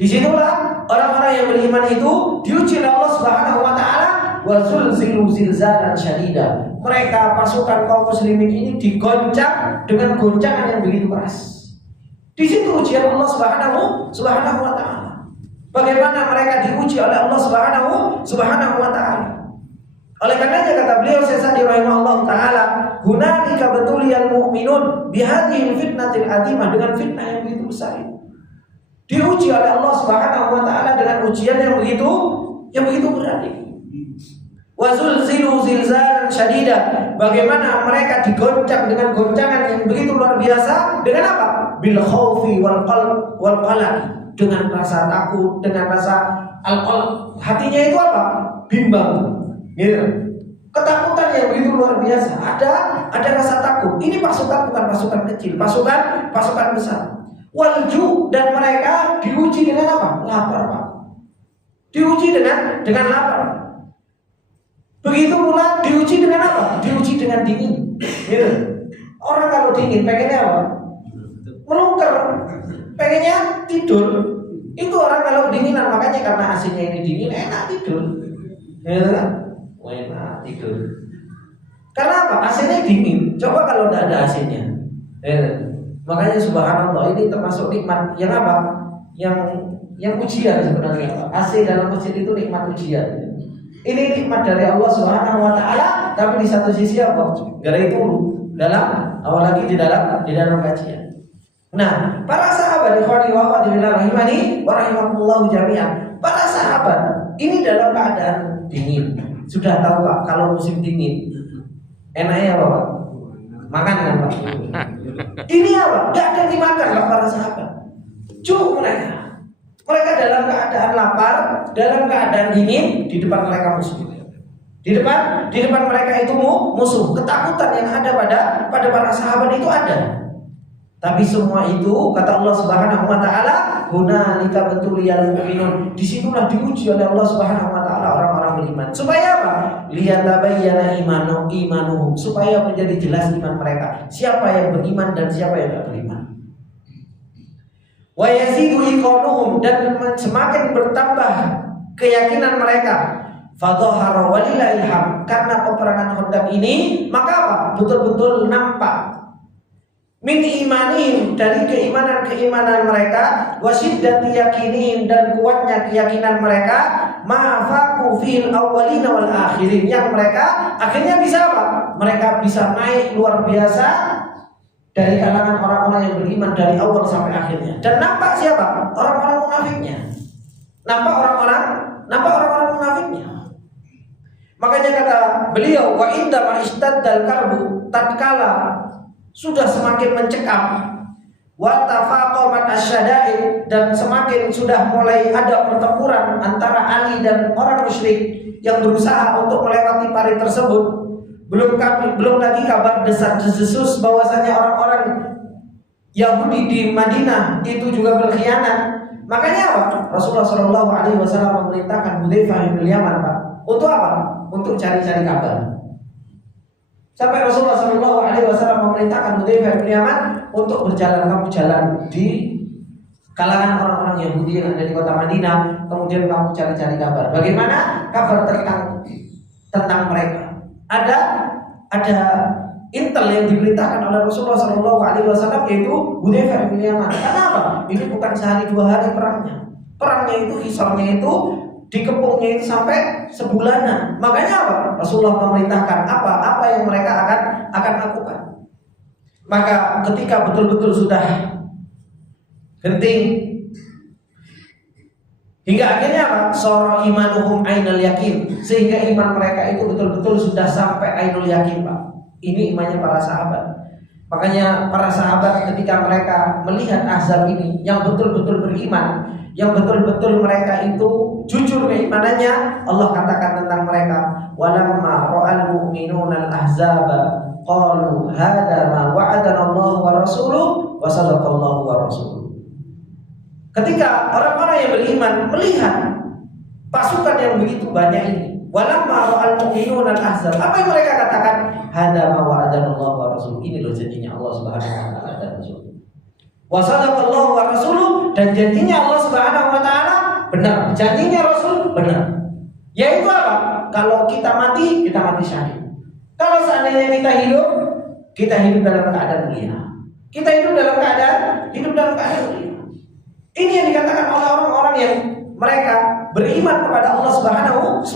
Disitulah orang-orang yang beriman itu diuji oleh Allah Subhanahu wa taala. Wa zulzilu zilzalan syadida. Mereka pasukan kaum muslimin ini digoncang dengan goncangan yang begitu keras. Di situ ujian Allah Subhanahu wa taala. Bagaimana mereka diuji oleh Allah Subhanahu wa taala. Oleh karenanya kata beliau Sesadi rahimahullah taala, hunalika betuliyal mu'minun bihadhil fitnatil adimah, dengan fitnah yang begitu besar itu. Diuji oleh Allah Subhanahu wa taala dengan ujian yang begitu berat ini. Wa zulzilu zilzalan syadida. Bagaimana mereka digoncang dengan goncangan yang begitu luar biasa, dengan apa? Bil khaufi wal qalaq, dengan rasa takut, dengan rasa al-qalb. Hatinya itu apa? Bimbang. Gitu. Ketakutan yang begitu luar biasa. Ada rasa takut. Ini pasukan bukan pasukan kecil, pasukan besar. Walju, dan mereka diuji dengan apa? Lapar, Pak. Diuji dengan lapar. Begitu pula diuji dengan apa? Diuji dengan dingin. Gitu. Orang kalau dingin pengennya apa? Melungker, pengennya tidur. Itu orang kalau dinginan, makanya karena AC-nya ini dingin enak tidur. Gitu kan? Enak tidur. Karena apa? AC-nya dingin. Coba kalau tidak ada AC-nya. Makanya subhanallah, ini termasuk nikmat yang apa? Yang ujian sebenarnya. AC dalam masjid itu nikmat ujian. Ini nikmat dari Allah Subhanahu wa taala, tapi di satu sisi apa? Gara itu dalam, apalagi di dalam kajian. Nah, para sahabat ikhwani wa akhwati fillah rahimani wa rahimakumullah jami'an. Para sahabat ini dalam keadaan dingin. Sudah tahu Pak, kalau musim dingin enaknya apa Pak? Makan kan Pak? Ini apa? Gak ada yang dimakan Pak para sahabat. Cukup mereka. Mereka dalam keadaan lapar, dalam keadaan dingin, di depan mereka musuh. Di depan mereka itu musuh. Ketakutan yang ada pada para sahabat itu ada. Tapi semua itu kata Allah Subhanahu wa taala, hunalika betuliyal mu'minun. Disitulah diuji oleh Allah Subhanahu wa taala orang-orang beriman. Supaya apa? Liyatabayyana imanuhum, supaya menjadi jelas iman mereka. Siapa yang beriman dan siapa yang tidak beriman. Wa yazidu iqanuhum, dan semakin bertambah keyakinan mereka. Fadhahara walillahil hamd, karena peperangan Khandaq ini maka apa? Betul-betul nampak min imanihim, dari keimanan mereka, wasiddati yakinihim, dan kuatnya keyakinan mereka, ma'afaku fil awwalina wal akhirin, yang mereka akhirnya bisa apa? Mereka bisa naik luar biasa dari kalangan orang-orang yang beriman dari awal sampai akhirnya. Dan nampak siapa? Orang-orang munafiknya. Nampak orang-orang munafiknya. Makanya kata beliau, wa inda ma istaddal karbu, tatkala sudah semakin mencekam, wa tafaqamat asyada'id, dan semakin sudah mulai ada pertempuran antara Ali dan orang musyrik yang berusaha untuk melewati parit tersebut. Belum lagi kabar desas-desus bahwasanya orang-orang Yahudi di Madinah itu juga berkhianat. Makanya apa? Rasulullah Shallallahu Alaihi Wasallam memerintahkan Hudzaifah bin Yaman, Pak, untuk apa? Untuk cari-cari kabar. Sampai Rasulullah Shallallahu Alaihi Wasallam memerintahkan Hudzaifah bin Yaman untuk kamu jalan di kalangan orang-orang Yahudi yang ada di kota Madinah, kemudian kamu cari-cari kabar. Bagaimana kabar tentang mereka? Ada intel yang diberitakan oleh Rasulullah Shallallahu Alaihi Wasallam, yaitu Hudzaifah bin Yaman. Kenapa? Ini bukan sehari dua hari perangnya. Perangnya itu, hisornya itu, dikepungnya itu sampai sebulanan. Makanya apa? Rasulullah memerintahkan apa yang mereka akan lakukan. Maka ketika betul-betul sudah genting, hingga akhirnya apa? Soro imanuhum ainul yakin, sehingga iman mereka itu betul-betul sudah sampai ainul yakin, Pak. Ini imannya para sahabat. Makanya para sahabat ketika mereka melihat Ahzab ini, yang betul-betul beriman, yang betul-betul mereka itu jujur keimanannya, Allah katakan tentang mereka, walamma ra'al mu'minuna al-ahzaba qalu hadza ma wa'adana Allah wa rasuluhu wa sadaqallahu wa rasuluhu. Ketika orang-orang yang beriman melihat pasukan yang begitu banyak ini, walamma ra'al mu'minuna al-ahzab, apa yang mereka katakan? Hadza ma wa'adana Allah wa rasuluhu. Ini loh janjinya Allah Subhanahu wa taala dan Rasul. Wa sadaqallahu wa rasuluhu, dan janjinya Allah Subhanahu wa taala benar, janjinya Rasul benar. Yaitu apa? Kalau kita mati syahid. Kalau seandainya kita hidup dalam keadaan mulia. Kita hidup dalam keadaan mulia. Ini yang dikatakan oleh orang-orang yang mereka beriman kepada Allah Subhanahu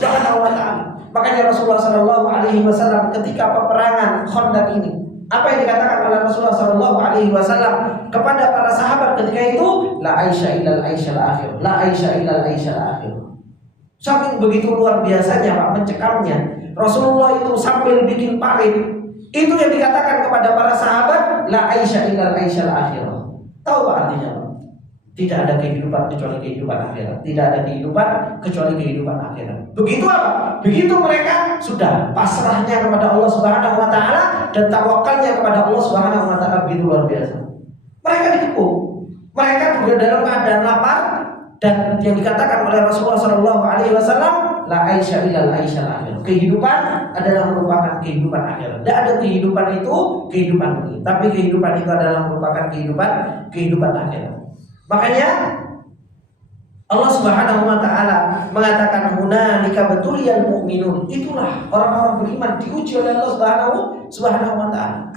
wa taala. Makanya Rasulullah Shallallahu Alaihi Wasallam ketika peperangan Khandaq ini, apa yang dikatakan oleh Rasulullah Shallallahu Alaihi Wasallam kepada para sahabat ketika itu? La aisha illal aishal akhir, la aisha illal aishal akhir. Saking begitu luar biasanya, Pak, mencekamnya Rasulullah itu sambil bikin parit. Itu yang dikatakan kepada para sahabat, la aisha illal aishal akhir. Tahu Pak artinya? Tidak ada kehidupan kecuali kehidupan akhirat. Tidak ada kehidupan kecuali kehidupan akhirat. Begitu apa? Begitu mereka sudah pasrahnya kepada Allah Subhanahu wa taala dan tawakalnya kepada Allah Subhanahu wa taala begitu luar biasa. Mereka dikepung. Mereka juga dalam keadaan lapar, dan yang dikatakan oleh Rasulullah Shallallahu Alaihi Wasallam, la aisha illal aishal akhir. Kehidupan adalah merupakan kehidupan akhirat. Tidak ada kehidupan itu kehidupan ini, tapi kehidupan itu adalah merupakan kehidupan akhirat. Makanya Allah Subhanahu wa taala mengatakan hunalika betuliyal mu'minun. Itulah orang-orang beriman diuji oleh Allah Subhanahu wa taala.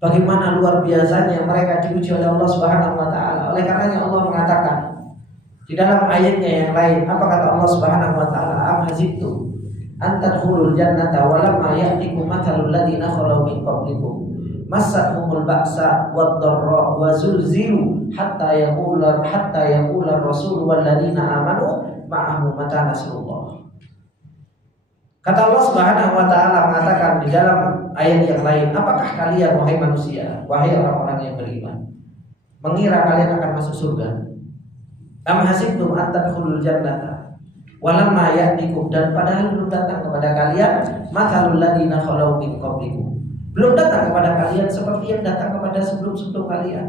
Bagaimana luar biasanya mereka diuji oleh Allah Subhanahu wa taala. Oleh karenanya Allah mengatakan di dalam ayatnya yang lain, apa kata Allah Subhanahu wa taala? Am hasibtu an tadkhulul jannata wa lamma ya'tikum mathalul ladzina khalu min qablikum massahumul ba'sa wad-dharra wa zulzilu hatta yaqula ar-rasul wal ladzina amanu ma'ahu mata nasrullah. Kata Allah Subhanahu wa taala mengatakan di dalam ayat yang lain, apakah kalian wahai manusia, wahai orang-orang yang beriman, mengira kalian akan masuk surga? Am hasibtum an tadkhulul jannata walamma ya'tikum, dan padahal belum datang kepada kalian mathalul ladzina khalau min qablikum, belum datang kepada kalian seperti yang datang kepada sebelum-sebelum kalian.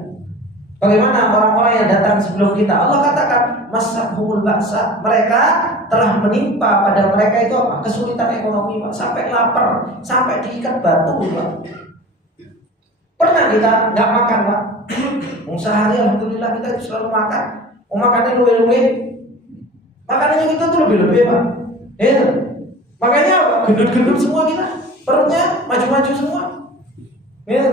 Bagaimana orang-orang yang datang sebelum kita? Allah katakan massahumul ba'sa, mereka telah menimpa pada mereka itu apa? Kesulitan ekonomi, Pak. Sampai lapar, sampai diikat batu, Pak. Pernah kita nggak makan, Pak? Sehari alhamdulillah kita itu selalu makan. Makannya luwe-luwe, makanannya kita tuh lebih-lebih, Pak. Ya. Makanya apa? Gendut-gendut semua kita, perutnya maju-maju semua. Ya.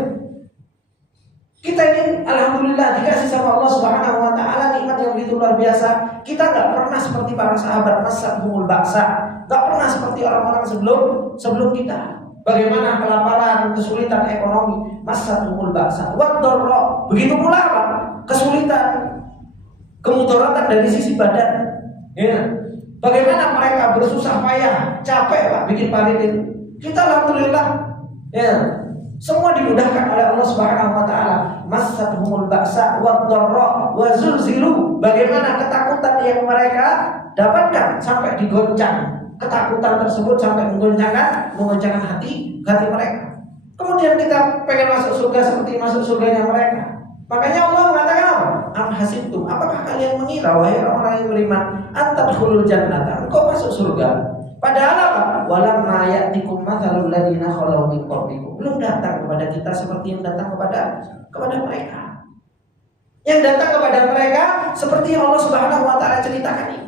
Kita ini alhamdulillah dikasih sama Allah Subhanahu wa taala nikmat yang begitu luar biasa. Kita nggak pernah seperti para sahabat massahumul ba'sa, nggak pernah seperti orang-orang sebelum kita. Bagaimana kelaparan, kesulitan ekonomi, massahumul ba'sa wad-dharra. Begitu pula apa? Kesulitan, kemudaratan dari sisi badan. Ya. Bagaimana mereka bersusah payah, capek, Pak, bikin parit itu. Kita alhamdulillah, ya, semua dimudahkan oleh Allah Subhanahu wa taala. Massahumul ba'sa wad-dharra wa zulzilu. Bagaimana ketakutan yang mereka dapatkan sampai digoncang. Ketakutan tersebut sampai menggoncangkan hati mereka. Kemudian kita pengen masuk surga seperti masuk surganya mereka. Makanya Allah mengatakan apa? Am hasibtum, apakah kalian mengira wahai orang-orang yang beriman, antadkhulul jannata, engkau masuk surga? Padahal apa? Walamma ya'tikum mathalul ladzina khalau min qablikum, belum datang kepada kita seperti yang datang kepada mereka. Yang datang kepada mereka seperti yang Allah Subhanahu wa taala ceritakan ini.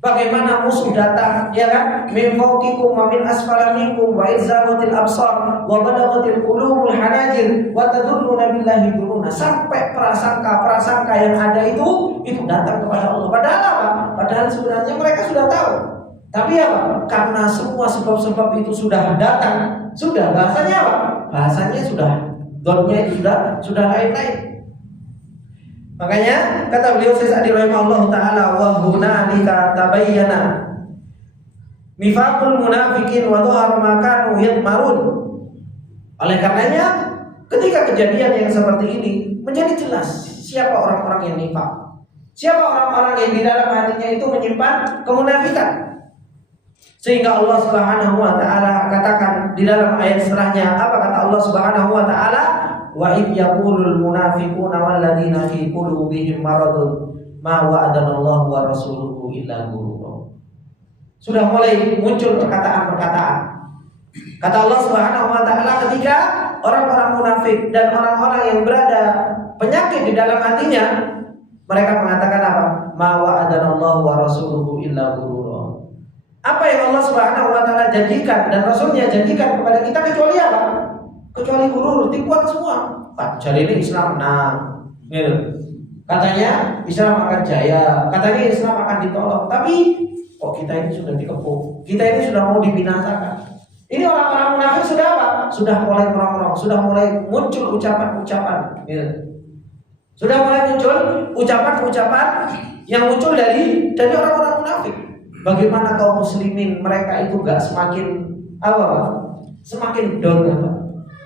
Bagaimana musuh datang, ya kan? Min fawqikum wa min asfala minkum wa izzaghatil absar wa balaghatil qulubul hanajir wa tadhunnuna billahi dzununa. Sampai prasangka yang ada itu datang kepada Allah. Padahal apa? Padahal sebenarnya mereka sudah tahu. Tapi apa? Karena semua sebab-sebab itu sudah datang, sudah bahasanya apa? Bahasanya sudah, dotnya itu sudah lain-lain. Makanya kata beliau Syekh Sa'di rahimahullah taala, wa hunalika tabayyana nifaqul munafiqin wa dhahara ma kanu yatmarun. Oleh karenanya ketika kejadian yang seperti ini menjadi jelas siapa orang-orang yang nifaq, siapa orang-orang yang di dalam hatinya itu menyimpan kemunafikan. Sehingga Allah Subhanahu wa taala katakan di dalam ayat setelahnya, apa kata Allah Subhanahu wa taala? Wa id yaqulul munafiquna wal ladzina fi qulubihim maradun ma wa'adanallahu wa rasuluhu illa ghurura. Sudah mulai muncul perkataan-perkataan. Kata Allah Subhanahu wa taala ketika orang-orang munafik dan orang-orang yang berada penyakit di dalam hatinya, mereka mengatakan apa? Ma wa'adanallahu wa rasuluhu illa ghurura. Apa yang Allah Subhanahu wa taala janjikan dan Rasulnya janjikan kepada kita kecuali apa? Kecuali gurur, tipuan semua. Pak, jadi ini Islam menang, gitu. Katanya Islam akan jaya, katanya Islam akan ditolong. Tapi kok kita ini sudah dikepung, kita ini sudah mau dibinasakan. Ini orang-orang munafik sudah apa? Sudah mulai merongrong, sudah mulai muncul ucapan-ucapan, gitu. Sudah mulai muncul ucapan-ucapan yang muncul dari orang-orang munafik. Bagaimana kaum muslimin mereka itu gak semakin apa? Semakin down, apa?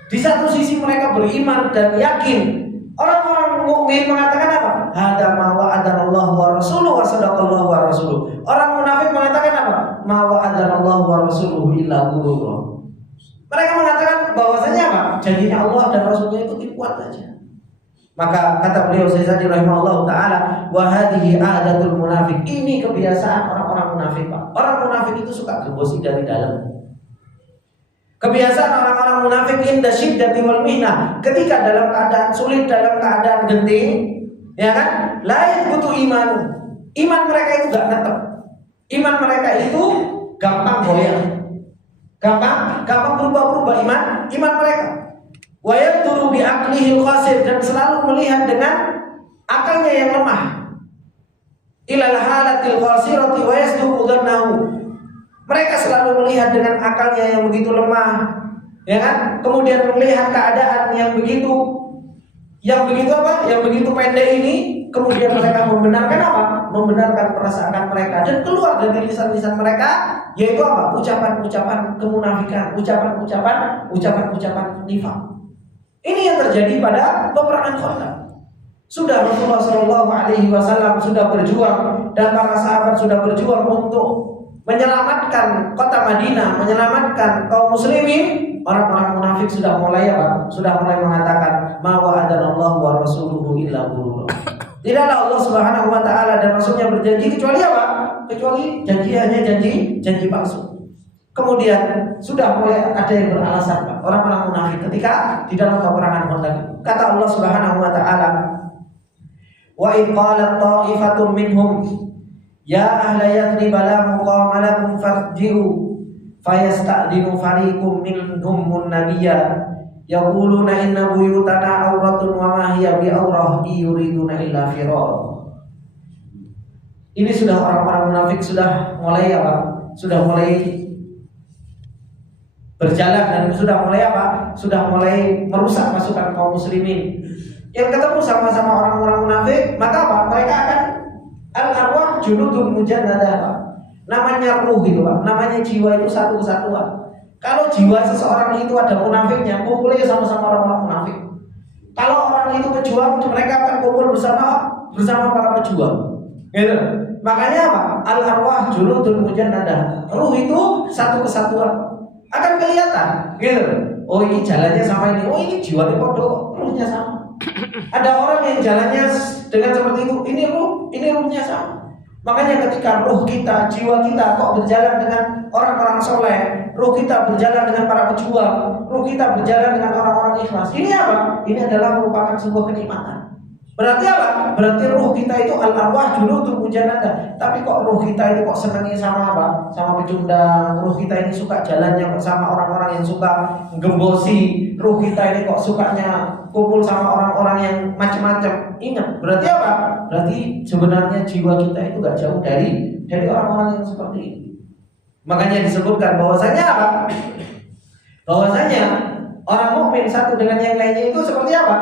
Di satu sisi mereka beriman dan yakin. Orang-orang mukmin mengatakan apa? Hada ma wa'adanallahu wa rasuluhu wa sadaqallahu wa rasuluhu. Orang munafik mengatakan apa? Ma wa'adanallahu wa rasuluhu illa ghurura. Mereka mengatakan bahwasanya apa? Janjinya Allah dan Rasulnya itu tipuan saja. Maka kata beliau Syekh Sa'di rahimahullah taala, wa hadhihi adatul munafik. Ini kebiasaan orang-orang munafik, Pak. Orang munafik itu suka gebosi dari dalam. Kebiasaan orang-orang munafik inda syiddati wal mihnah, ketika dalam keadaan sulit, dalam keadaan genting, ya kan? La yathbutu imanu. Iman mereka itu enggak tetap. Iman mereka itu gampang goyah. Gampang berubah-ubah iman mereka. Wa yaduru bi aqlihi al-qasir, dan selalu melihat dengan akalnya yang lemah. Ilal halatil qasirati wa yasduqu dhannahu. Mereka selalu melihat dengan akalnya yang begitu lemah, ya kan? Kemudian melihat keadaan yang begitu apa? Yang begitu pendek ini, kemudian mereka membenarkan apa? Membenarkan perasaan mereka dan keluar dari lisan-lisan mereka yaitu apa? Ucapan-ucapan kemunafikan, ucapan-ucapan nifaq. Ini yang terjadi pada peperangan Khandaq. Sudah Rasulullah SAW sudah berjuang dan para sahabat sudah berjuang untuk menyelamatkan kota Madinah, menyelamatkan kaum muslimin. Orang-orang munafik sudah mulai apa? Sudah mulai mengatakan, "Ma wa'adanallahu wa rasuluhu illa ghurura." Tidaklah Allah Subhanahu wa taala dan Rasulnya berjanji kecuali apa? Kecuali hanya janji palsu. Kemudian sudah mulai ada yang beralasan, Pak, orang-orang munafik ketika di dalam peperangan Khandaq. Kata Allah Subhanahu wa taala, "Wa in qalat ta'ifatun minhum ya ahla Yathrib la muqama lakum farji'u fayasta'dinu fariqum minhum nabiyya yaquluna inna buyutana auratun wa ma hiya bi aurah yuriduna illa firar." Ini sudah orang-orang munafik sudah mulai apa? Sudah mulai berjalan dan sudah mulai apa? Sudah mulai merusak pasukan kaum muslimin. Yang ketemu sama-sama orang-orang munafik, maka apa? Mereka akan al-arwah junudun mujannadah, Pak. Namanya ruh itu, Pak. Namanya jiwa itu satu kesatuan. Kalau jiwa seseorang itu ada munafiknya, kumpulnya sama-sama orang-orang munafik. Kalau orang itu pejuang, mereka akan kumpul bersama para pejuang. Gitu. Makanya apa? Al-arwah junudun mujannadah. Ruh itu satu kesatuan. Akan kelihatan, gitu. Oh, ini jalannya sama ini. Oh, ini jiwanya podo, ruhnya sama. Ada orang yang jalannya dengan seperti itu, ini ruhnya sama. Makanya ketika ruh kita, jiwa kita kok berjalan dengan orang-orang soleh, ruh kita berjalan dengan para pejuang, ruh kita berjalan dengan orang-orang ikhlas. Ini apa? Ini adalah merupakan sebuah kenikmatan. Berarti apa? Berarti ruh kita itu al-arwah junudun mujannadah. Tapi kok ruh kita ini kok senangnya sama apa? Sama pecundang. Ruh kita ini suka jalannya kok sama orang-orang yang suka gembosi. Ruh kita ini kok sukanya kumpul sama orang-orang yang macam-macam. Ingat, berarti apa? Berarti sebenarnya jiwa kita itu gak jauh dari orang-orang yang seperti ini. Makanya disebutkan bahwasanya apa? Bahwasanya orang mukmin satu dengan yang lainnya itu seperti apa?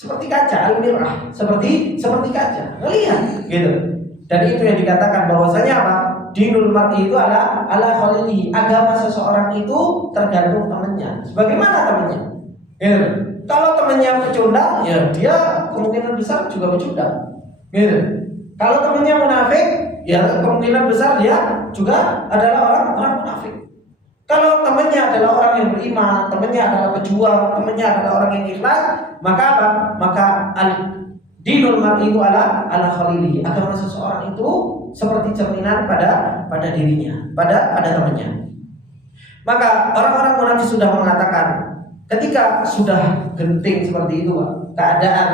Seperti kaca al-mirah, seperti kaca. Ngelihat gitu. Dan itu yang dikatakan bahwasanya apa? Dinul mar'i itu ala khalilihi. Agama seseorang itu tergantung temannya. Sebagaimana temannya? Gitu. Kalau temannya pecundang, ya dia kemungkinan besar juga pecundang. Gitu. Kalau temannya munafik, ya kemungkinan besar dia juga adalah orang munafik. Kalau temannya adalah orang yang beriman, temannya adalah pejuang, temannya adalah orang yang ikhlas, maka apa? Maka dinul mar'i itu ala khalilihi. Agama seseorang itu seperti cerminan pada dirinya, pada temannya. Maka orang-orang munafik sudah mengatakan, ketika sudah genting seperti itu, Pak, keadaan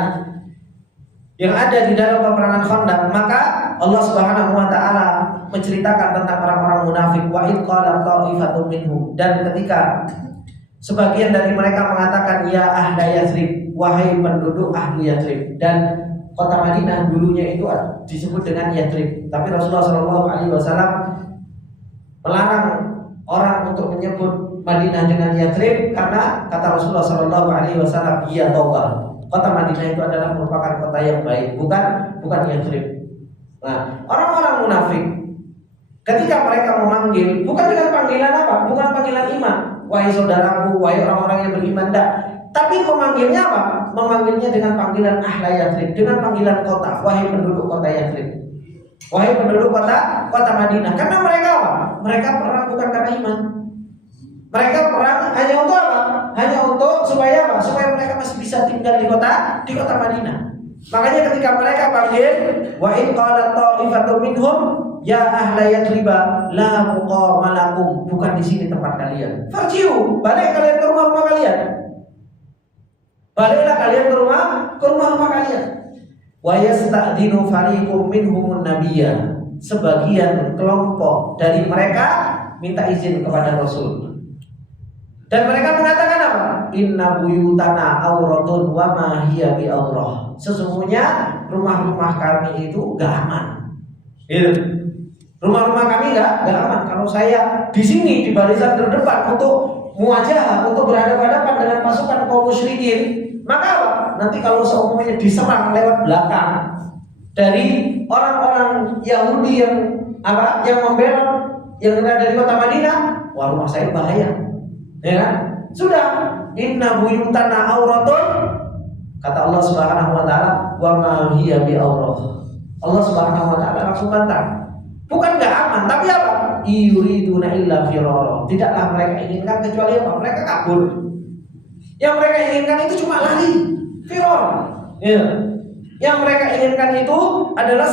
yang ada di dalam peperangan Khandaq, maka Allah Subhanahu wa taala menceritakan tentang orang-orang munafik. Wa id qala ta'ifatun minhum, dan ketika sebagian dari mereka mengatakan ya ahla Yathrib, wahai penduduk ahli Yathrib. Dan kota Madinah dulunya itu disebut dengan Yathrib, tapi Rasulullah SAW melarang orang untuk menyebut Madinah dengan Yathrib karena kata Rasulullah SAW, ya taubat. Kota Madinah itu adalah merupakan kota yang baik, bukan Yathrib. Nah, orang-orang munafik ketika mereka memanggil, bukan dengan panggilan apa? Bukan panggilan iman, wahai saudaraku, wahai orang-orang yang beriman, tapi memanggilnya apa? Memanggilnya dengan panggilan ahla Yathrib, dengan panggilan kota, wahai penduduk kota Yathrib, wahai penduduk kota Madinah. Karena mereka apa? Mereka perang bukan karena iman. Mereka perang hanya untuk apa? Hanya untuk supaya apa? Supaya mereka masih bisa tinggal di kota Madinah. Makanya ketika mereka panggil, wa in qalat ta'ifatun minhum ya ahla Yathriba la muqama lakum, bukan di sini tempat kalian. Farji'u, balik kalian ke rumah-rumah kalian. Baliklah kalian ke rumah-rumah kalian. Wa yasta'dinu fariqum minhumun nabiyya, sebagian kelompok dari mereka minta izin kepada Rasul. Dan mereka mengatakan apa? Inna buyutana auratun wa ma hiya bi aurah. Sesungguhnya rumah-rumah kami itu gak aman. Gitu. Rumah-rumah kami gak aman. Kalau saya di sini di barisan terdepan untuk muwajah, untuk berhadapan-hadapan dengan pasukan kaum musyrikin, maka apa? Nanti kalau seumumnya diserang lewat belakang dari orang-orang Yahudi yang membelot yang berada di kota Madinah, wah rumah saya bahaya, ya kan? Sudah, inna buyutana auratun, kata Allah Subhanahu wa taala, wa ma hiya bi aurah. Allah Subhanahu wa taala langsung bantah. Bukan enggak aman, tapi apa? Yuriduna illa firara. Tidaklah mereka inginkan kecuali apa? Mereka kabur. Yang mereka inginkan itu cuma lari, firar. Ya. Yang mereka inginkan itu adalah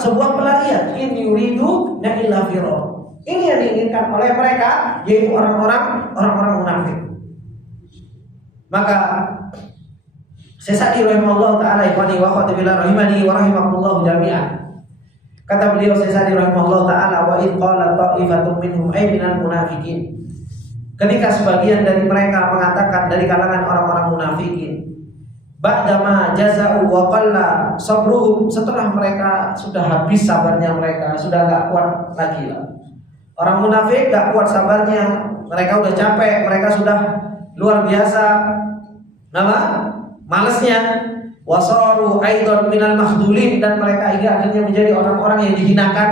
sebuah pelarian. In yuriduna illa firara. Ini yang diinginkan oleh mereka, yaitu orang-orang munafik. Maka Sesadi rahimahullah ta'ala, ikhwani wa akhwati fillah rahimani wa rahimakumullah jami'an. Kata beliau Sesadi rahimahullah ta'ala, wa id qala ta'ifatun minhum ay minal munafiqin. Ketika sebagian dari mereka mengatakan dari kalangan orang-orang munafikin, ba'dama jaza'u wa qalla sabruhum, setelah mereka sudah habis sabarnya, mereka sudah enggak kuat lagi lah. Orang munafik gak kuat sabarnya, mereka udah capek, mereka sudah luar biasa malesnya. Wasaru aidan minal makhdulin, dan mereka akhirnya menjadi orang-orang yang dihinakan.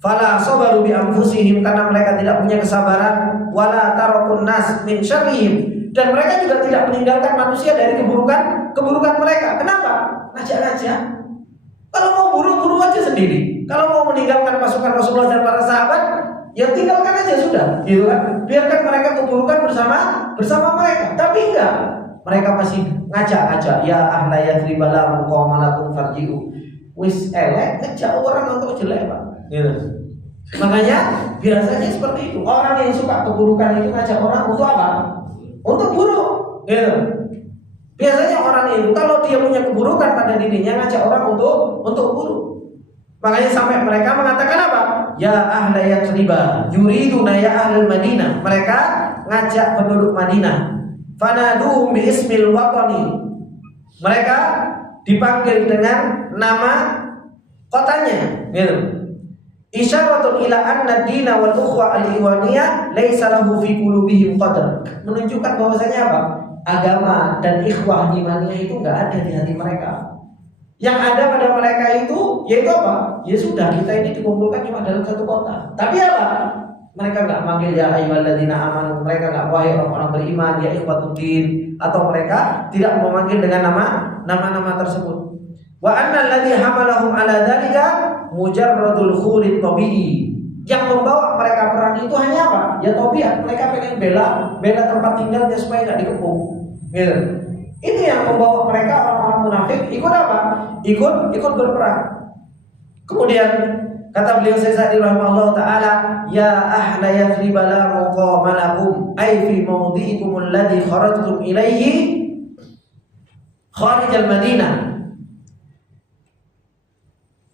Fala sabaru bi anfusihim, karena mereka tidak punya kesabaran. Wala tarakun nas min syarrihim, dan mereka juga tidak meninggalkan manusia dari keburukan mereka. Kenapa? Ngajak-ngajak. Kalau mau buru-buru aja sendiri. Kalau mau meninggalkan pasukan Rasulullah dan para sahabat, ya tinggalkan aja sudah, gitu kan? Biarkan mereka keburukan bersama mereka. Tapi enggak, mereka masih ngajak-ngajak. Ya ahla Yathrib la muqamalakum farji'u. Wis elek ngejak orang untuk jelek, Pak. Gitu. Makanya biasanya seperti itu. Orang yang suka keburukan itu ngajak orang untuk apa? Untuk buruk, gitu. Biasanya orang itu kalau dia punya keburukan pada dirinya, ngajak orang untuk buruk. Makanya sampai mereka mengatakan apa? Ya ahla Yathriba yuriduna ya ahlul Madinah. Mereka ngajak penduduk Madinah. Fanaduhum bi ismil watani. Mereka dipanggil dengan nama kotanya, gitu. Isyaratun ila anna dina wal ukhwa al-iwaniyah laisa lahu fi qulubihim qadar. Menunjukkan bahwasanya apa? Agama dan ikhwah imaniyah itu enggak ada di hati mereka. Yang ada pada mereka itu yaitu apa? Ya sudah, kita ini dikumpulkan cuma dalam satu kota. Tapi apa? Mereka enggak manggil ya ayyuhalladzina amanu, mereka enggak wahai orang-orang beriman, ya ikhwatuddin, atau mereka tidak memanggil dengan nama-nama tersebut. Wa annal ladzi hamalahum ala dzalika mujarradul khulid tabi'i. Yang membawa mereka perang itu hanya apa? Ya tabiat, mereka pengen bela tempat tinggalnya supaya enggak dikepung. Gitu. Ini yang membawa mereka orang-orang munafik ikut apa? Ikut berperang. Kemudian kata beliau Sesadi rahimahullah ta'ala, ya ahla Yathrib la muqamalakum ay fi mawdi'ikum alladhi kharajtum ilaihi kharij al-Madinah.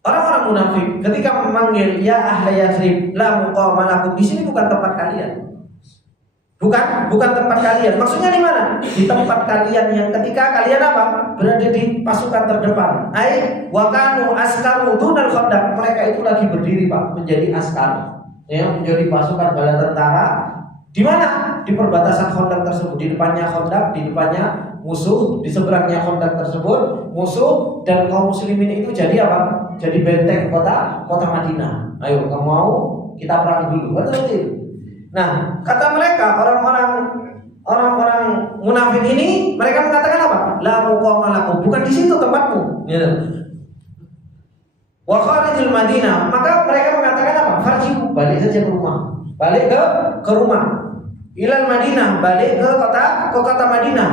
Orang-orang munafik ketika memanggil ya ahla Yathrib la muqamalakum, di sini bukan tempat kalian. Bukan tempat kalian. Maksudnya di mana? Di tempat kalian yang ketika kalian apa? Berada di pasukan terdepan. Ai wa kanu askaru dunal khandaq. Mereka itu lagi berdiri, Pak, menjadi askar. Ya, menjadi pasukan bala tentara. Di mana? Di perbatasan khandaq tersebut. Di depannya khandaq, di depannya musuh, di seberangnya khandaq tersebut musuh, dan kaum muslimin itu jadi apa? Jadi benteng kota Madinah. Ayo, kamu mau kita perang dulu. Betul itu. Nah, kata mereka orang-orang munafik ini, mereka mengatakan apa? La muqamalakum, bukan di situ tempatmu. Gitu. Wa kharijul Madinah, maka mereka mengatakan apa? Farji'u, balik saja ke rumah. Balik ke rumah. Ilal Madinah, balik ke kota Madinah.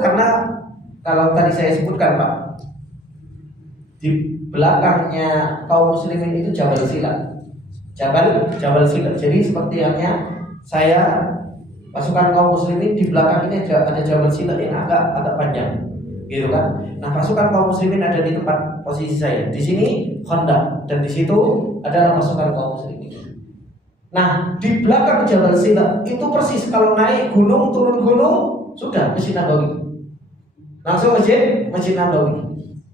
Karena kalau tadi saya sebutkan, Pak, di belakangnya kaum muslimin itu Jabal Silat. Jabal Silat. Jadi seperti halnya saya, pasukan kaum muslimin di belakang ini ada Jabal Silat yang agak panjang, gitu kan? Nah, pasukan kaum muslimin ada di tempat posisi saya. Di sini Khandaq, dan di situ adalah pasukan kaum muslimin. Nah, di belakang Jabal Silat itu persis kalau naik gunung, turun gunung, sudah Masjid Nabawi. Langsung Masjid Nabawi.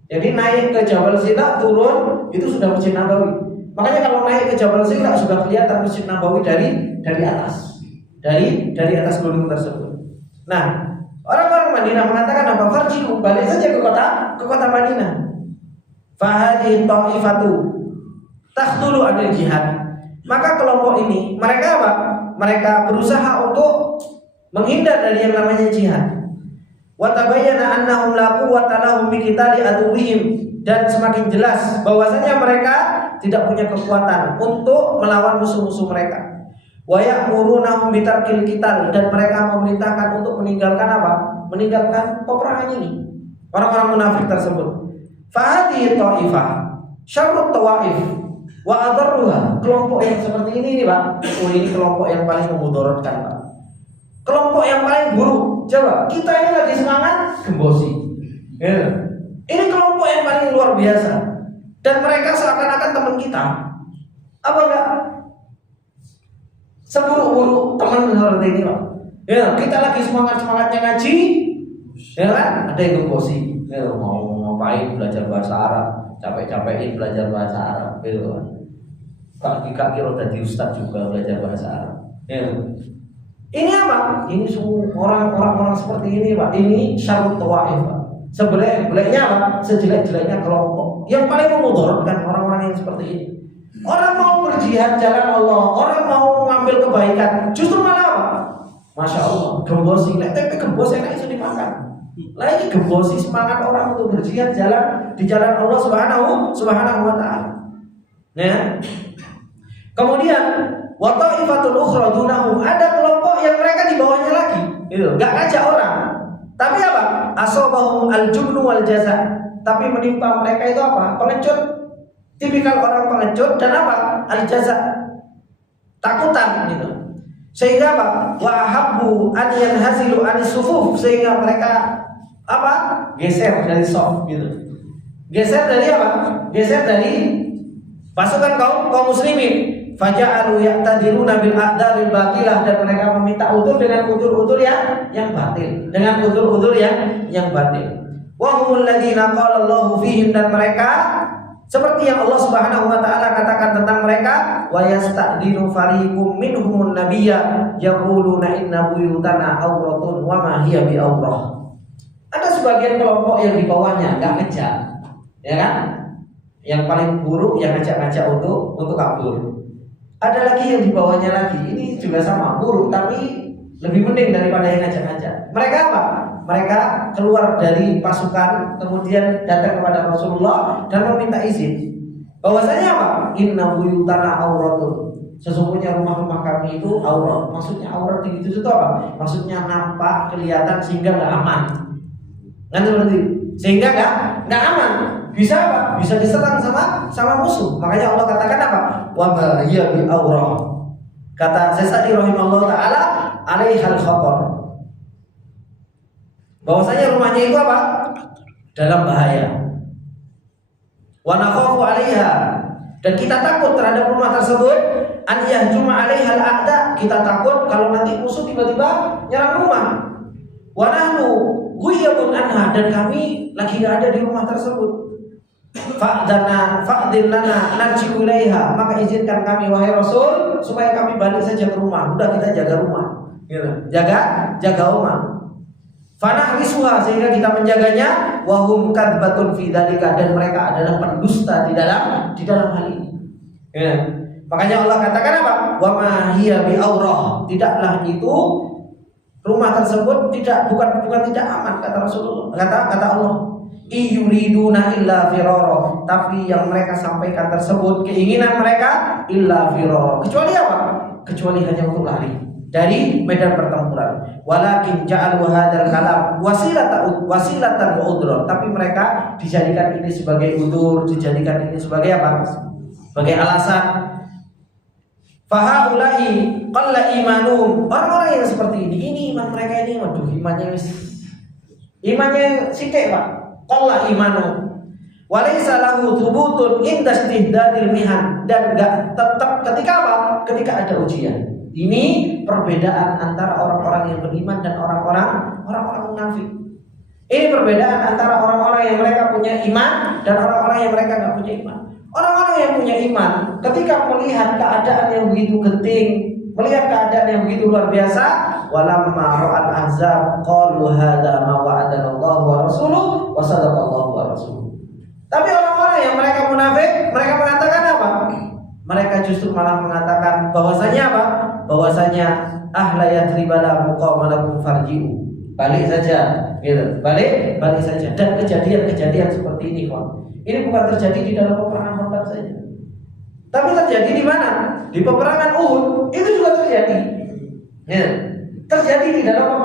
Jadi naik ke Jabal Silat, turun itu sudah Masjid Nabawi. Makanya kalau naik ke Jabal Silat sudah kelihatan Masjid Nabawi dari atas. dari atas gunung tersebut. Nah, orang-orang Madinah mengatakan apa? Farji'u, balik saja ke kota Madinah. Fahadhi ta'ifatu takhtulu anil jihad. Maka kelompok ini mereka apa? Mereka berusaha untuk menghindar dari yang namanya jihad. Wa tabayyana annahum la quwwata lahum bi qitali aduwwihim, dan semakin jelas bahwasanya mereka tidak punya kekuatan untuk melawan musuh-musuh mereka. Wa ya'murunahum bi tarkil qital, dan mereka memerintahkan untuk meninggalkan apa? Meninggalkan peperangan ini. Orang-orang munafik tersebut. Fahadhi ta'ifah syarrut tawaif wa adarruha. Kelompok yang seperti ini nih, Pak. Ini kelompok yang paling memudaratkan, Pak. Kelompok yang paling buruk. Coba, kita ini lagi semangat gembosi. Ya. Ini kelompok yang paling luar biasa. Dan mereka seakan-akan teman kita. Apa enggak? Seburuk-buruk teman seperti ini, Pak. Ya, kita lagi semangat-semangatnya ngaji, ya kan? Ada yang gembosi. Ya, mau ngapain belajar bahasa Arab, capek-capekin belajar bahasa Arab, gitu kan. Kaki-kaki roda di ustaz juga belajar bahasa Arab. Ya. Ini apa? Ini semua orang-orang seperti ini, Pak. Ini syarrut tawaif, Pak. Sejelek-jeleknya apa? Sejelek-jeleknya kelompok yang paling memudaratkan orang-orang yang seperti ini. Orang mau berjihad jalan Allah, orang mau mengambil kebaikan, justru malah apa? Masya Allah, gembosi. Tapi gembos enak itu dimakan. Lagi gembosi semangat orang untuk berjihad di jalan Allah Subhanahu wa taala. Ya. Kemudian wa ta'ifatul ukhra dunahum, ada kelompok yang mereka di bawahnya lagi. Gitu. Enggak ngajak orang. Tapi apa? Asabahum al-jumnu wal jaza. Tapi menimpa mereka itu apa? Pengecut. Tipikal orang pengecut dan apa? Al-jaza. Takutan gitu. Sehingga apa? Wa habbu an yanhazilu anis sufuf, sehingga mereka apa? Geser dari saf gitu. Geser dari apa? Geser dari pasukan kaum muslimin. Faja'alu yaqtadiruna bil a'dharil batilah, dan mereka meminta udzur dengan udzur-udzur yang batil, dengan udzur-udzur yang batil. Wa humul ladzina qala Allahu fihim, dan mereka seperti yang Allah Subhanahu wa taala katakan tentang mereka, wa yasta'dinu fariqum minhumun nabiyya yaquluna inna buyutana awratun wa ma hiya bi awrah. Ada sebagian kelompok yang di bawahnya enggak ngejak, ya kan? Yang paling buruk yang ngajak-ngajak untuk kabur. Ada lagi yang di bawahnya lagi, ini juga sama, buruk tapi lebih mending daripada yang ngajak-ngajak. Mereka apa? Mereka keluar dari pasukan, kemudian datang kepada Rasulullah dan meminta izin. Bahwasanya apa? Inna buyutana auratun. Sesungguhnya rumah-rumah kami itu aurat. Maksudnya aurat itu apa? Maksudnya nampak, kelihatan sehingga nggak aman. Kan seperti itu. Sehingga nggak aman. Bisa apa? Bisa diserang sama musuh. Makanya Allah katakan apa? Wa ma hiya bi aurah. Kata Sesadi rahimahullah taala, alaihal khatar. Bahwasanya rumahnya itu apa? Dalam bahaya. Wa nakhafu 'alaiha, dan kita takut terhadap rumah tersebut, an yahjuma 'alaihal a'da, kita takut kalau nanti musuh tiba-tiba nyerang rumah. Wa nahnu ghaibun anha, dan kami lagi enggak ada di rumah tersebut. Fa'din lana narji'u ilaiha, maka izinkan kami wahai Rasul supaya kami balik saja ke rumah. Udah, kita jaga rumah. Gitu. Jaga rumah. Fanahrisuha, sehingga kita menjaganya, wa hum kadbatun fi dzalika, dan mereka adalah pendusta di dalam hal ini. Ya. Makanya Allah katakan apa? Wa ma hiya bi aurah, tidaklah itu rumah tersebut bukan tidak aman, kata Rasulullah. Kata Allah, iyuriduna illa firara, tapi yang mereka sampaikan tersebut keinginan mereka illa firara, kecuali apa? Kecuali hanya untuk lari dari medan pertempuran. Walakin ja'alu hadzal kalam wasilatan wa udhra, tapi mereka dijadikan ini sebagai udzur, dijadikan ini sebagai apa? Sebagai alasan. Fahaulai qalla imanuhum, orang-orang yang seperti ini iman mereka ini, waduh, imannya sithik, Pak. Allah imanu walaysa lahu thubutun inda istihdadil mihan, dan enggak tetap ketika apa? Ketika ada ujian. Ini perbedaan antara orang-orang yang beriman dan orang-orang munafik. Ini perbedaan antara orang-orang yang mereka punya iman dan orang-orang yang mereka enggak punya iman. Orang-orang yang punya iman ketika melihat keadaan yang begitu genting, melihat keadaan yang begitu luar biasa, walamma ra'al ahzab qalu hadza ma wa'adana Allah wa rasuluhu wa sadaqallahu wa rasuluhu. Tapi orang-orang yang mereka munafik, mereka mengatakan apa? Mereka justru malah mengatakan bahwasanya apa? Bahwasanya ahla yatribala muqamalakum farji'u. Balik saja, gitu. Balik saja. Dan kejadian-kejadian seperti ini, Pak. Ini bukan terjadi di dalam peperangan Khandaq saja. Tapi terjadi di mana? Di peperangan Uhud itu juga terjadi. Ya. Terjadi di dalam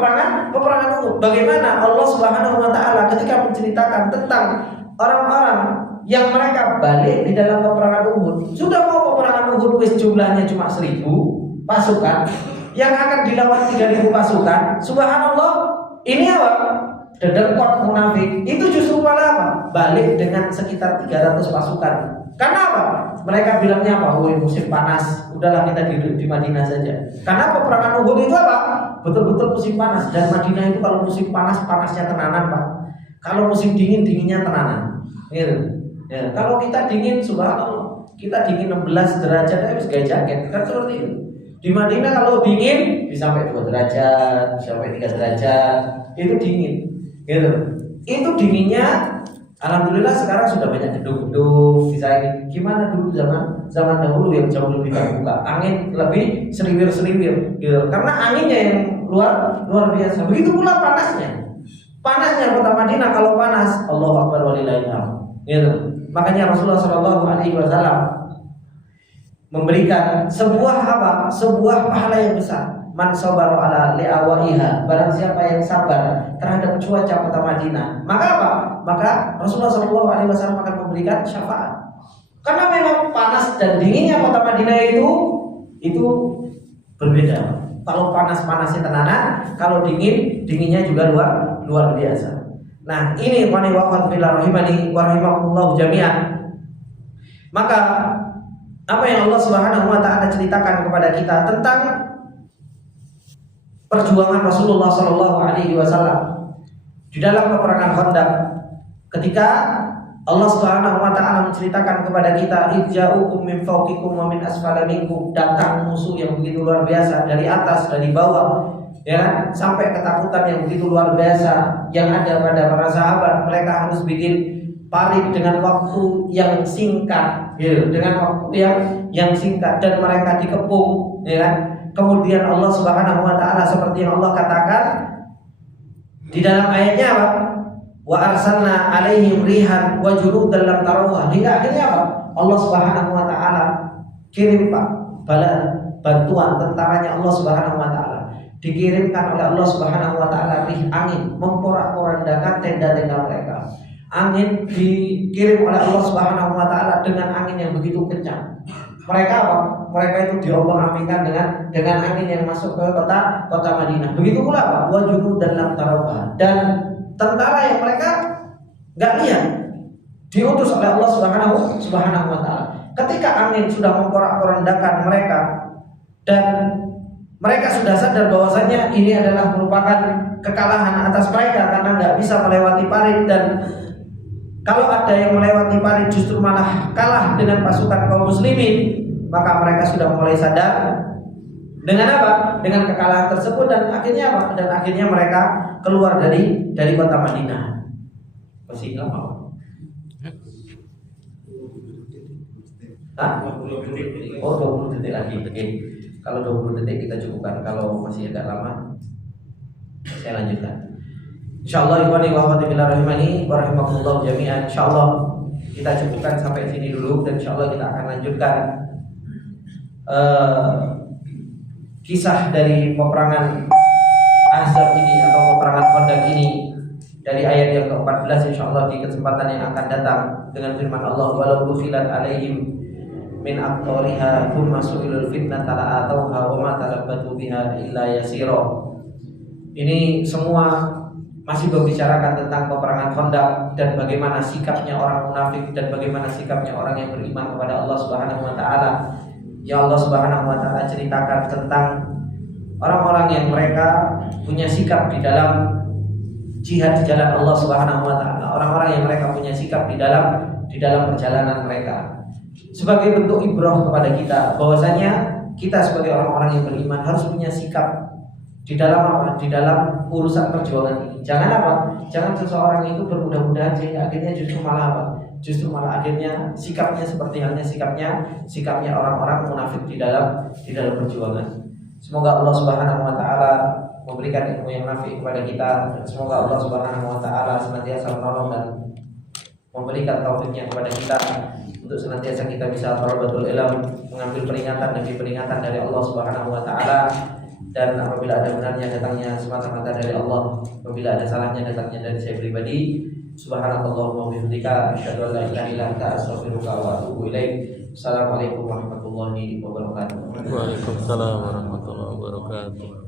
peperangan Uhud. Bagaimana Allah Subhanahu wa taala ketika menceritakan tentang orang-orang yang mereka balik di dalam peperangan Uhud. Sudah mau peperangan Uhud wis jumlahnya cuma 1000 pasukan, yang akan dilawan 3000 pasukan. Subhanallah, ini apa? Dedengkot munafik itu justru malah apa? Balik dengan sekitar 300 pasukan. Karena apa? Mereka bilangnya apa? Oh, musim panas, udahlah kita di Madinah saja. Karena peperangan Uhud itu apa? Betul-betul musim panas. Dan Madinah itu kalau musim panas, panasnya tenanan, Pak. Kalau musim dingin, dinginnya tenanan. Gitu. Ya, kalau kita dingin, subhanallah, kita dingin 16 derajat harus gaya jaket. Kan seperti itu. Di Madinah kalau dingin bisa sampai 2 derajat, bisa sampai 3 derajat. Itu dingin. Gitu. Itu dinginnya, alhamdulillah sekarang sudah banyak gedung-gedung bisa ini. Gimana dulu zaman dahulu yang jauh lebih terbuka, angin lebih seriwir-seriwir gitu. Karena anginnya yang luar biasa. Begitu pula panasnya kota Madinah. Kalau panas, Allahu Akbar walillahil hamd gitu. Makanya Rasulullah SAW memberikan sebuah pahala yang besar. Man sabara ala li'awaiha, barang siapa yang sabar terhadap cuaca kota Madinah, maka apa? Maka Rasulullah SAW akan memberikan syafaat. Karena memang panas dan dinginnya kota Madinah itu berbeda. Kalau panas-panasnya tenanan, kalau dinginnya juga luar biasa. Nah, ini ikhwani wa akhwati fillah rahimani wa rahimakumullah jami'an. Maka apa yang Allah Subhanahu wa taala ceritakan kepada kita tentang perjuangan Rasulullah SAW di dalam peperangan Khandaq, ketika Allah Subhanahu wa taala menceritakan kepada kita idza'ukum min fawqikum wa min asfala minkum, datang musuh yang begitu luar biasa dari atas, dari bawah, ya kan? Sampai ketakutan yang begitu luar biasa yang ada pada para sahabat. Mereka harus bikin parit dengan waktu yang singkat, ya, dengan waktu yang singkat, dan mereka dikepung, ya kan? Kemudian Allah Subhanahu wa taala seperti yang Allah katakan di dalam ayatnya apa? Wa arsalna alaihim rihan wa junudan lam tarawha. Hingga akhirnya apa? Allah Subhanahu wa taala kirim bantuan tentaranya Allah Subhanahu wa taala. Dikirimkan oleh Allah Subhanahu wa taala rih angin memporak-porandakan tenda-tenda mereka. Angin dikirim oleh Allah Subhanahu wa taala dengan angin yang begitu kencang. Mereka apa? Mereka itu diombang-ambingkan dengan angin yang masuk ke kota Madinah. Begitu pula apa? Wa junudan lam tarawha. Dan tentara yang mereka nggak lihat diutus oleh Allah Subhanahu wa taala. Ketika angin sudah memporak-porandakan mereka dan mereka sudah sadar bahwasanya ini adalah merupakan kekalahan atas mereka karena nggak bisa melewati parit, dan kalau ada yang melewati parit justru malah kalah dengan pasukan kaum muslimin, maka mereka sudah mulai sadar dengan apa? Dengan kekalahan tersebut, dan akhirnya apa? Dan akhirnya mereka keluar dari kota Madinah. Masih lama? Hah? 20 detik lagi. Oke. Kalau 20 detik kita cukupkan. Kalau masih agak lama, saya lanjutkan. Insyaallah ikhwani wa akhwati fillah rahimani wa rahimakumullah jami'an. Insyaallah kita cukupkan sampai sini dulu, dan insyaallah kita akan lanjutkan kisah dari peperangan Ahzab ini atau peperangan Khandaq ini dari ayat yang ke-14 insyaallah di kesempatan yang akan datang dengan firman Allah, walau dukhilat alaihim min aqtariha thumma su'ilul fitnata la'atauha wa ma talabbatu biha illa yasira. Ini semua masih membicarakan tentang peperangan Khandaq dan bagaimana sikapnya orang munafik dan bagaimana sikapnya orang yang beriman kepada Allah Subhanahu wa taala. Ya Allah Subhanahu wa taala ceritakan tentang orang-orang yang mereka punya sikap di dalam jihad di jalan Allah Subhanahu wa taala, orang-orang yang mereka punya sikap di dalam perjalanan mereka. Sebagai bentuk ibrah kepada kita bahwasanya kita sebagai orang-orang yang beriman harus punya sikap di dalam apa? Di dalam urusan perjuangan ini. Jangan apa? Jangan seseorang itu bermudah-mudahan sehingga akhirnya justru malah apa? Justru malah akhirnya sikapnya seperti halnya sikapnya orang-orang munafik di dalam perjuangan. Semoga Allah Subhanahu wa taala memberikan ilmu yang nafi kepada kita. Semoga Allah Subhanahu wa taala senantiasa menolong dan memberikan taufiknya kepada kita untuk senantiasa kita bisa talabatul ilm, mengambil peringatan demi peringatan dari Allah Subhanahu wa taala. Dan apabila ada benarnya datangnya semata-mata dari Allah, apabila ada salahnya datangnya dari saya pribadi. Subhanakallahumma wa bihamdika asyhadu an la ilaha illa anta astaghfiruka wa atubu ilaik. Assalamualaikum warahmatullahi wabarakatuh. Waalaikumsalam warahmatullahi wabarakatuh.